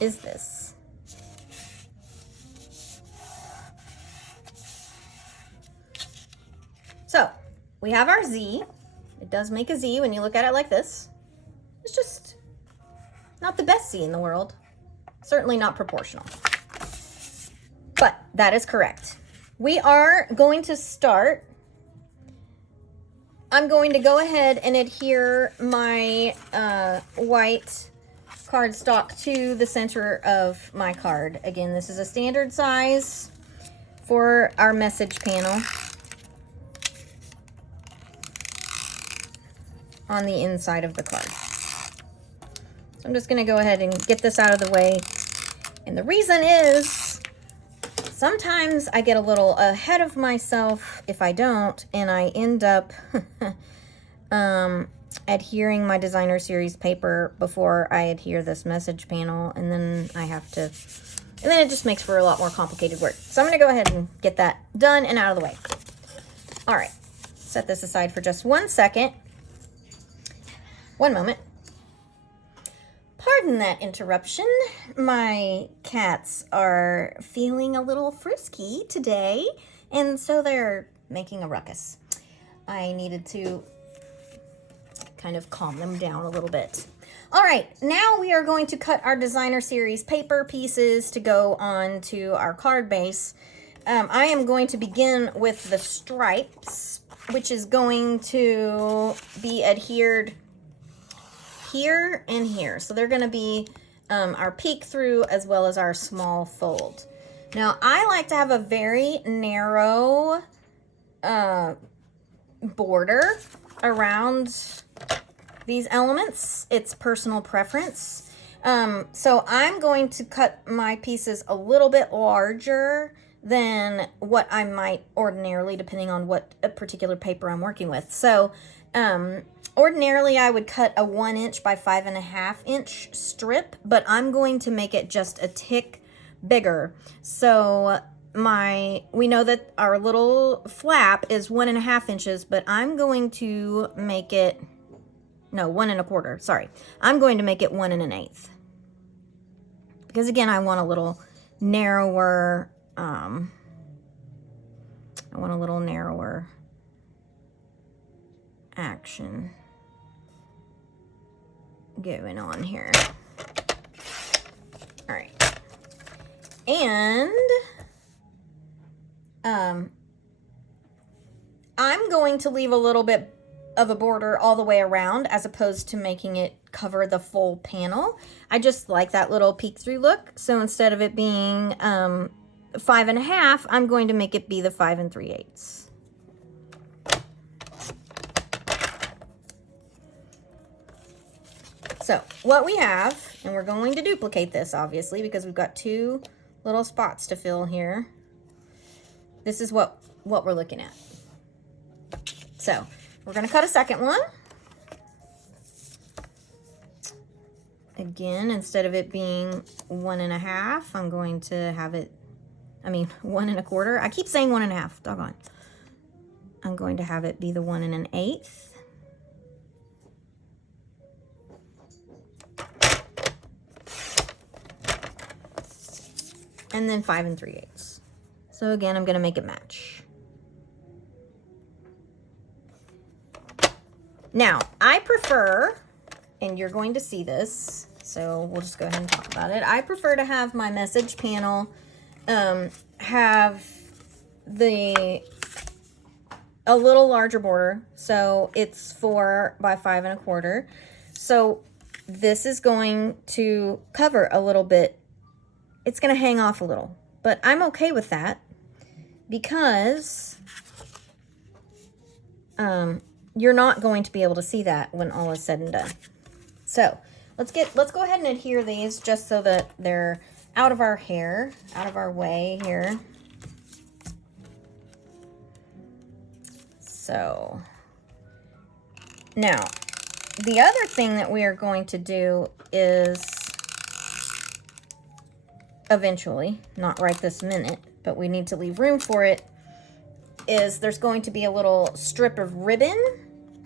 is this. So we have our Z. It does make a Z when you look at it like this. It's just not the best Z in the world. Certainly not proportional. But that is correct. We are going to start. I'm going to go ahead and adhere my white cardstock to the center of my card. Again, this is a standard size for our message panel on the inside of the card. So I'm just going to go ahead and get this out of the way. And the reason is sometimes I get a little ahead of myself if I don't, and I end up adhering my designer series paper before I adhere this message panel, and then I have to, and then it just makes for a lot more complicated work. So I'm going to go ahead and get that done and out of the way. All right, set this aside for just 1 second. 1 moment. Pardon that interruption. My cats are feeling a little frisky today, and so they're making a ruckus. I needed to kind of calm them down a little bit. All right, now we are going to cut our designer series paper pieces to go on to our card base. I am going to begin with the stripes, which is going to be adhered here and here. So they're going to be our peek through as well as our small fold. Now I like to have a very narrow border around these elements. It's personal preference. So I'm going to cut my pieces a little bit larger than what I might ordinarily, depending on what a particular paper I'm working with. So ordinarily I would cut a 1 inch by 5.5 inch strip, but I'm going to make it just a tick bigger. So we know that our little flap is 1.5 inches, but I'm going to make it, no, 1 1/4, sorry. I'm going to make it 1 1/8. Because again, I want a little narrower, action going on here. All right. And I'm going to leave a little bit of a border all the way around as opposed to making it cover the full panel. I just like that little peek through look. So instead of it being 5.5, I'm going to make it be the 5 3/8. So what we have, and we're going to duplicate this obviously because we've got 2 little spots to fill here. This is what we're looking at. So we're going to cut a second one. Again, instead of it being 1.5, I'm going to have it, 1 1/4. I keep saying 1.5, doggone. I'm going to have it be the 1 1/8. And then 5 3/8. So again, I'm going to make it match. Now, I prefer, and you're going to see this, so we'll just go ahead and talk about it. I prefer to have my message panel have a little larger border. So it's 4 by 5 1/4. So this is going to cover a little bit. It's going to hang off a little, but I'm okay with that because you're not going to be able to see that when all is said and done. So let's go ahead and adhere these just so that they're out of our hair, out of our way here. So now the other thing that we are going to do is eventually, not right this minute, but we need to leave room for it, is there's going to be a little strip of ribbon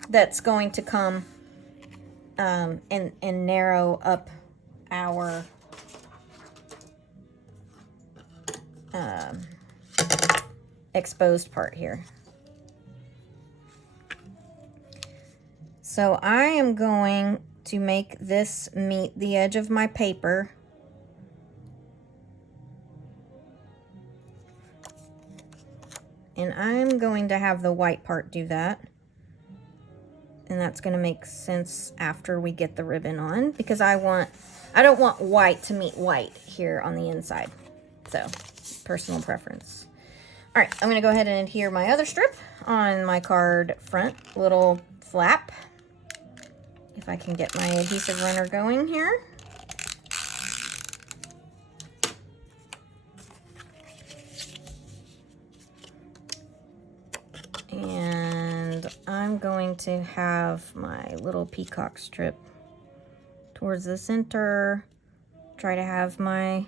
that's going to come and narrow up our exposed part here. So I am going to make this meet the edge of my paper. And I'm going to have the white part do that. And that's going to make sense after we get the ribbon on, because I don't want white to meet white here on the inside. So, personal preference. All right, I'm going to go ahead and adhere my other strip on my card front little flap. If I can get my adhesive runner going here. And I'm going to have my little peacock strip towards the center. Try to have my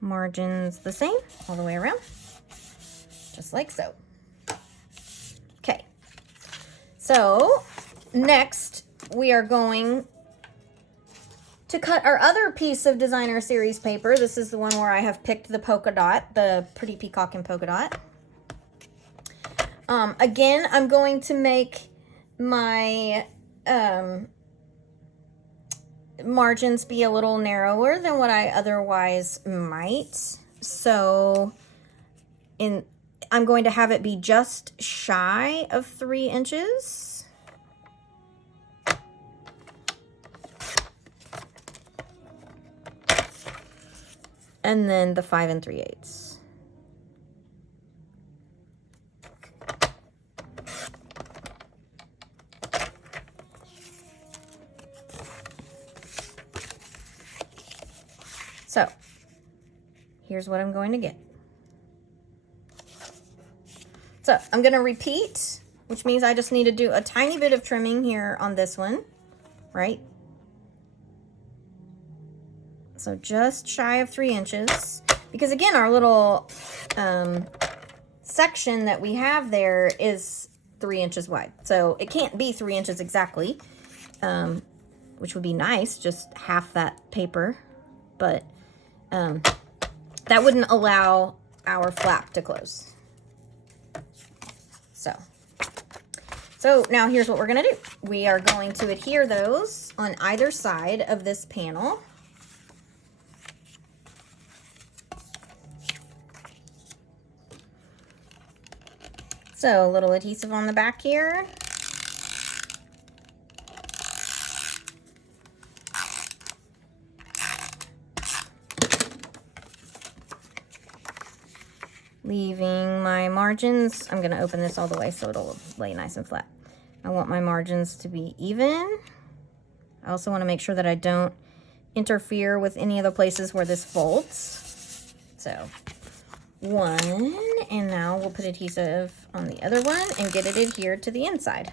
margins the same all the way around, just like so. Okay, so next we are going to cut our other piece of designer series paper. This is the one where I have picked the polka dot, the pretty peacock and polka dot. Again, I'm going to make my margins be a little narrower than what I otherwise might. So I'm going to have it be just shy of 3 inches. And then the 5 3/8. So, here's what I'm going to get. So, I'm going to repeat, which means I just need to do a tiny bit of trimming here on this one, right? So, just shy of 3 inches. Because again, our little section that we have there is 3 inches wide. So, it can't be 3 inches exactly, which would be nice, just half that paper. But that wouldn't allow our flap to close. So now here's what we're going to do. We are going to adhere those on either side of this panel. So a little adhesive on the back here. Leaving my margins, I'm going to open this all the way so it'll lay nice and flat. I want my margins to be even. I also want to make sure that I don't interfere with any of the places where this folds. So, one, and now we'll put adhesive on the other one and get it adhered to the inside.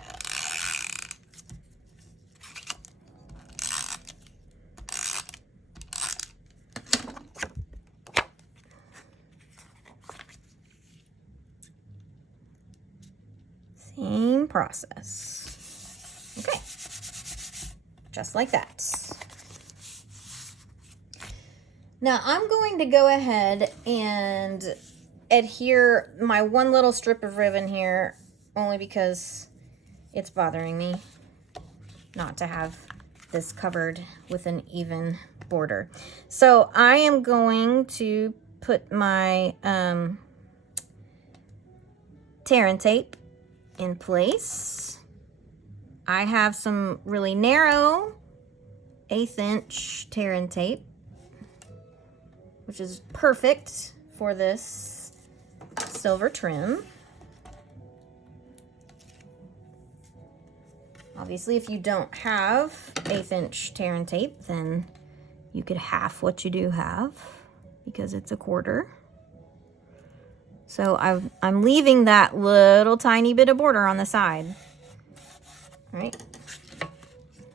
Same process. Okay, just like that. Now I'm going to go ahead and adhere my one little strip of ribbon here, only because it's bothering me not to have this covered with an even border. So I am going to put my tear and tape in place. I have some really narrow 1/8 inch tear and tape, which is perfect for this silver trim. Obviously, if you don't have 1/8 inch tear and tape, then you could half what you do have, because it's 1/4. So I'm leaving that little tiny bit of border on the side. All right.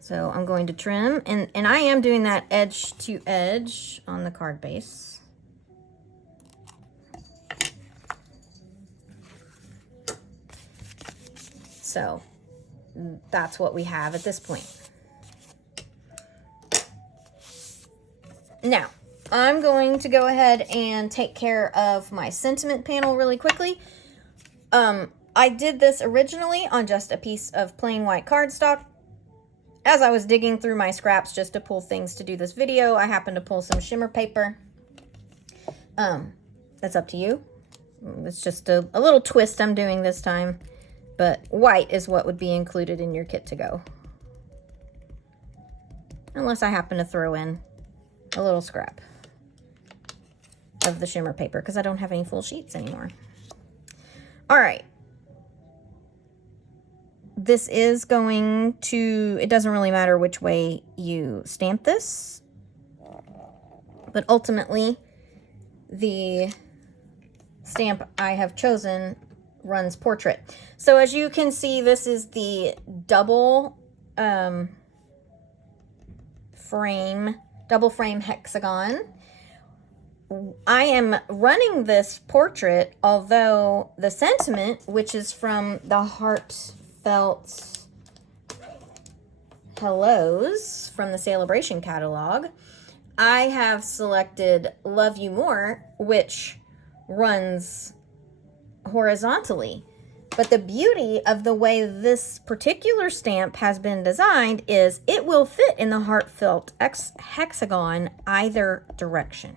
So I'm going to trim, and I am doing that edge to edge on the card base. So that's what we have at this point. Now, I'm going to go ahead and take care of my sentiment panel really quickly. I did this originally on just a piece of plain white cardstock. As I was digging through my scraps just to pull things to do this video, I happened to pull some shimmer paper. That's up to you. It's just a little twist I'm doing this time, but white is what would be included in your kit to go. Unless I happen to throw in a little scrap of the shimmer paper because I don't have any full sheets anymore. All right. This is going to, it doesn't really matter which way you stamp this, but ultimately the stamp I have chosen runs portrait. So as you can see, this is the double frame hexagon. I am running this portrait, although the sentiment, which is from the Heartfelt Hellos from the Celebration catalog, I have selected Love You More, which runs horizontally. But the beauty of the way this particular stamp has been designed is it will fit in the Heartfelt Hexagon either direction.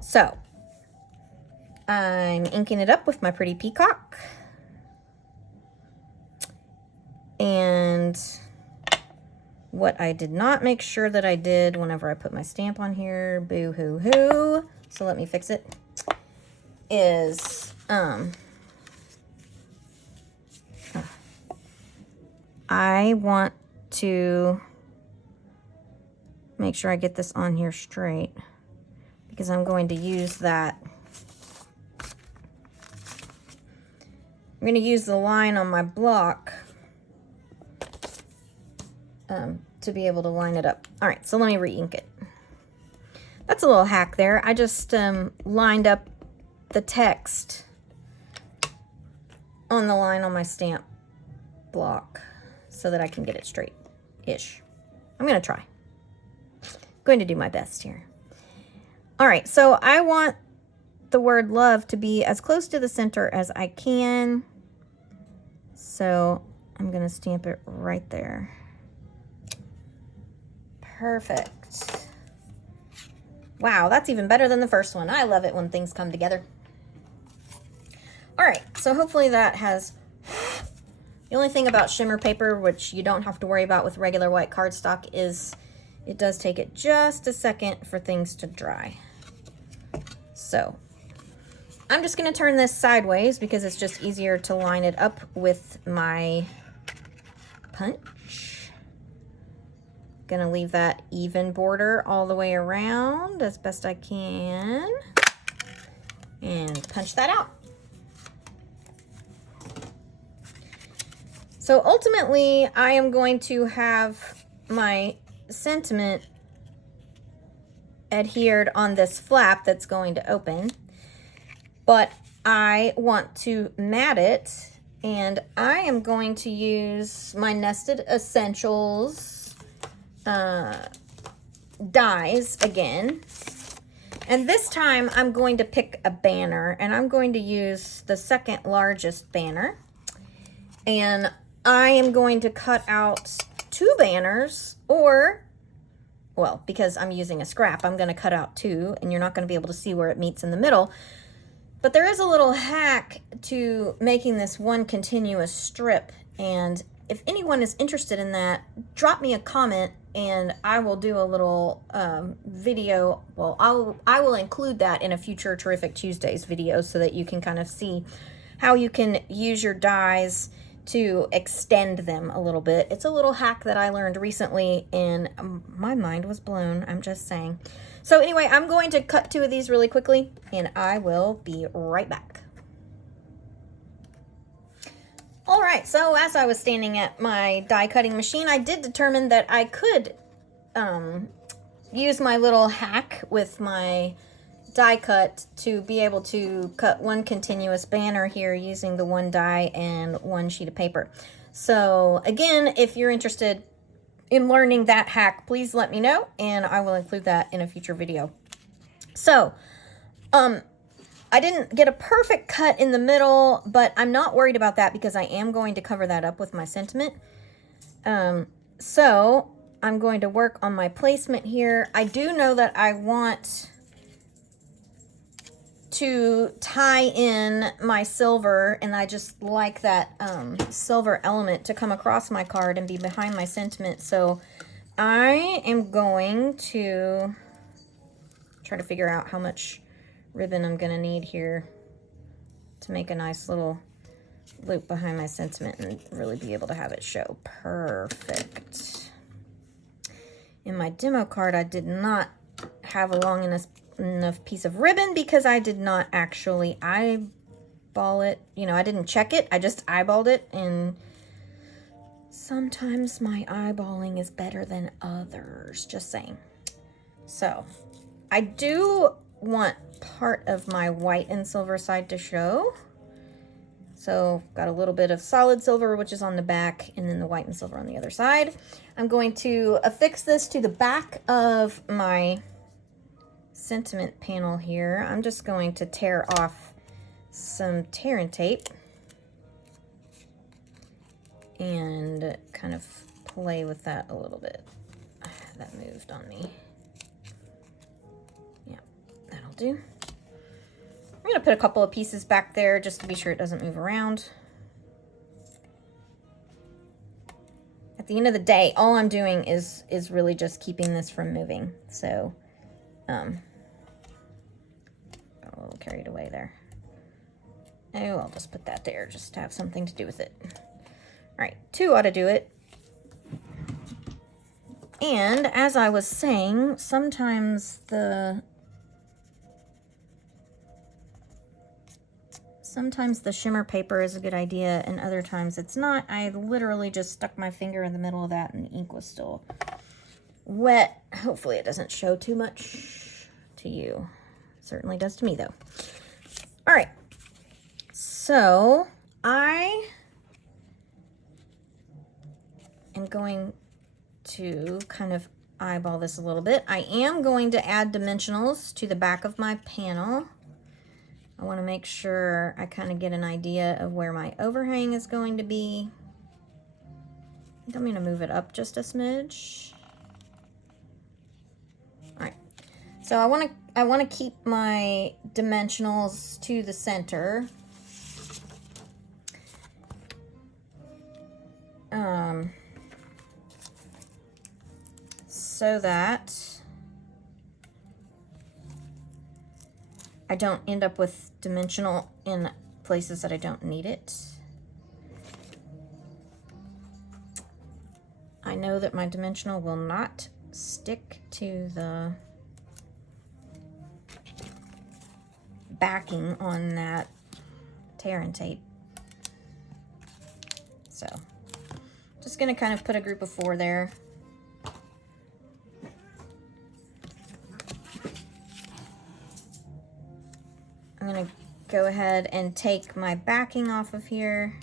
So, I'm inking it up with my pretty peacock. And what I did not make sure that I did whenever I put my stamp on here, boo-hoo-hoo, so let me fix it, is I want to make sure I get this on here straight because I'm going to use that. I'm going to use the line on my block to be able to line it up. All right, so let me re-ink it. That's a little hack there. I just lined up the text on the line on my stamp block so that I can get it straight-ish. I'm going to try. I'm going to do my best here. All right, so I want the word love to be as close to the center as I can. So I'm going to stamp it right there. Perfect. Wow, that's even better than the first one. I love it when things come together. All right, so hopefully that has... The only thing about shimmer paper, which you don't have to worry about with regular white cardstock, is it does take it just a second for things to dry. So I'm just going to turn this sideways because it's just easier to line it up with my punch. Going to leave that even border all the way around as best I can and punch that out. So ultimately, I am going to have my sentiment adhered on this flap that's going to open, but I want to mat it, and I am going to use my Nested Essentials dies again. And this time I'm going to pick a banner, and I'm going to use the second largest banner. And I am going to cut out 2 banners, or, well, because I'm using a scrap, I'm going to cut out 2, and you're not going to be able to see where it meets in the middle. But there is a little hack to making this one continuous strip, and if anyone is interested in that, drop me a comment, and I will do a little video. Well, I will include that in a future Terrific Tuesdays video so that you can kind of see how you can use your dies to extend them a little bit. It's a little hack that I learned recently and my mind was blown, I'm just saying. So anyway, I'm going to cut 2 of these really quickly and I will be right back. All right, so as I was standing at my die cutting machine, I did determine that I could use my little hack with my die cut to be able to cut one continuous banner here using the 1 die and 1 sheet of paper. So again, if you're interested in learning that hack, please let me know and I will include that in a future video. So I didn't get a perfect cut in the middle, but I'm not worried about that because I am going to cover that up with my sentiment. So I'm going to work on my placement here. I do know that I want to tie in my silver, and I just like that silver element to come across my card and be behind my sentiment. So I am going to try to figure out how much ribbon I'm going to need here to make a nice little loop behind my sentiment and really be able to have it show perfect. In my demo card, I did not have a long enough piece of ribbon because I did not actually eyeball it. You know, I didn't check it. I just eyeballed it, and sometimes my eyeballing is better than others, just saying. So I do want part of my white and silver side to show. So got a little bit of solid silver, which is on the back, and then the white and silver on the other side. I'm going to affix this to the back of my sentiment panel here. I'm just going to tear off some tear and tape and kind of play with that a little bit. That moved on me. Yeah, that'll do. I'm going to put a couple of pieces back there just to be sure it doesn't move around. At the end of the day, all I'm doing is really just keeping this from moving. So, got a little carried away there. Oh, I'll just put that there just to have something to do with it. All right, 2 ought to do it. And as I was saying, sometimes the shimmer paper is a good idea and other times it's not. I literally just stuck my finger in the middle of that and the ink was still wet. Hopefully it doesn't show too much to you. It certainly does to me though. All right, so I am going to kind of eyeball this a little bit. I am going to add dimensionals to the back of my panel. I want to make sure I kind of get an idea of where my overhang is going to be. I think I'm going to move it up just a smidge. All right. So I want to keep my dimensionals to the center. So that I don't end up with dimensional in places that I don't need it. I know that my dimensional will not stick to the backing on that tear and tape. So just gonna kind of put a group of 4 there. I'm gonna go ahead and take my backing off of here.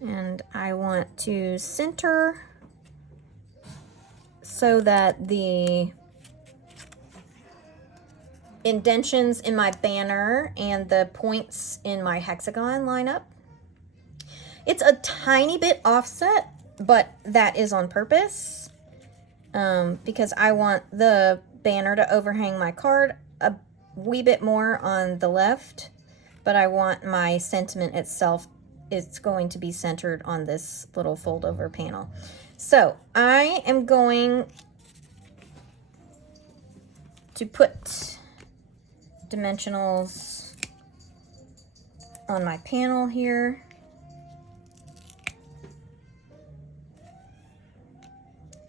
And I want to center so that the indentions in my banner and the points in my hexagon line up. It's a tiny bit offset, but that is on purpose because I want the banner to overhang my card a wee bit more on the left, but I want my sentiment itself it's going to be centered on this little fold over panel. So I am going to put dimensionals on my panel here.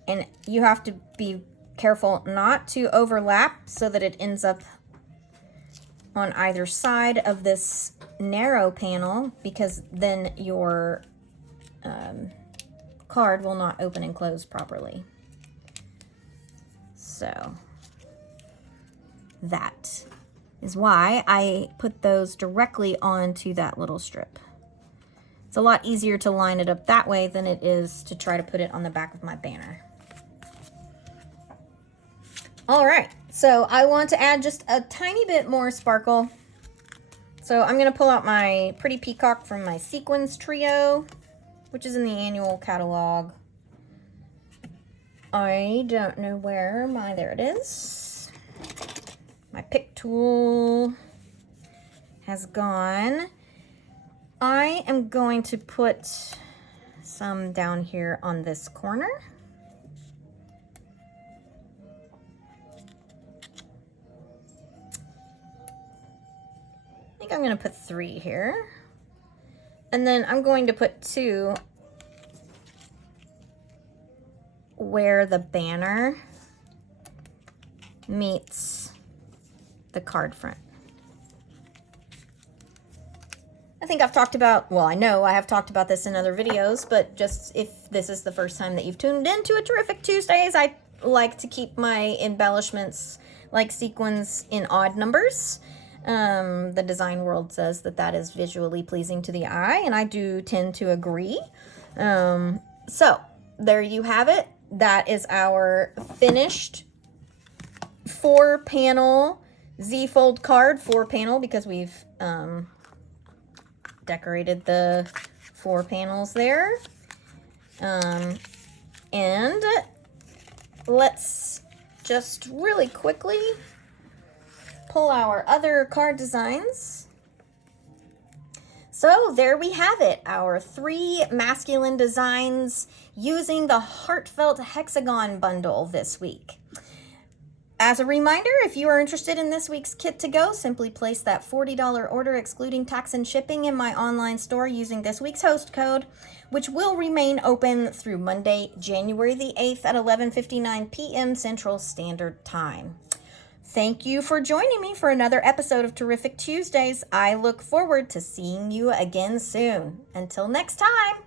And you have to be careful not to overlap so that it ends up on either side of this narrow panel, because then your card will not open and close properly. So that is why I put those directly onto that little strip. It's a lot easier to line it up that way than it is to try to put it on the back of my banner. All right, so I want to add just a tiny bit more sparkle. So I'm gonna pull out my Pretty Peacock from my Sequins Trio, which is in the annual catalog. I don't know where there it is. My pick tool has gone. I am going to put some down here on this corner. I think I'm going to put 3 here. And then I'm going to put 2 where the banner meets the card front. I think I've talked about, well, I know I have talked about this in other videos, but just if this is the first time that you've tuned into a Terrific Tuesdays, I like to keep my embellishments like sequins in odd numbers. The design world says that that is visually pleasing to the eye, and I do tend to agree. So there you have it. That is our finished 4-panel Z-fold card, 4-panel, because we've decorated the 4 panels there. And let's just really quickly pull our other card designs. So there we have it, our 3 masculine designs using the Heartfelt Hexagon bundle this week. As a reminder, if you are interested in this week's kit to go, simply place that $40 order excluding tax and shipping in my online store using this week's host code, which will remain open through Monday, January the 8th at 11:59 p.m. Central Standard Time. Thank you for joining me for another episode of Terrific Tuesdays. I look forward to seeing you again soon. Until next time.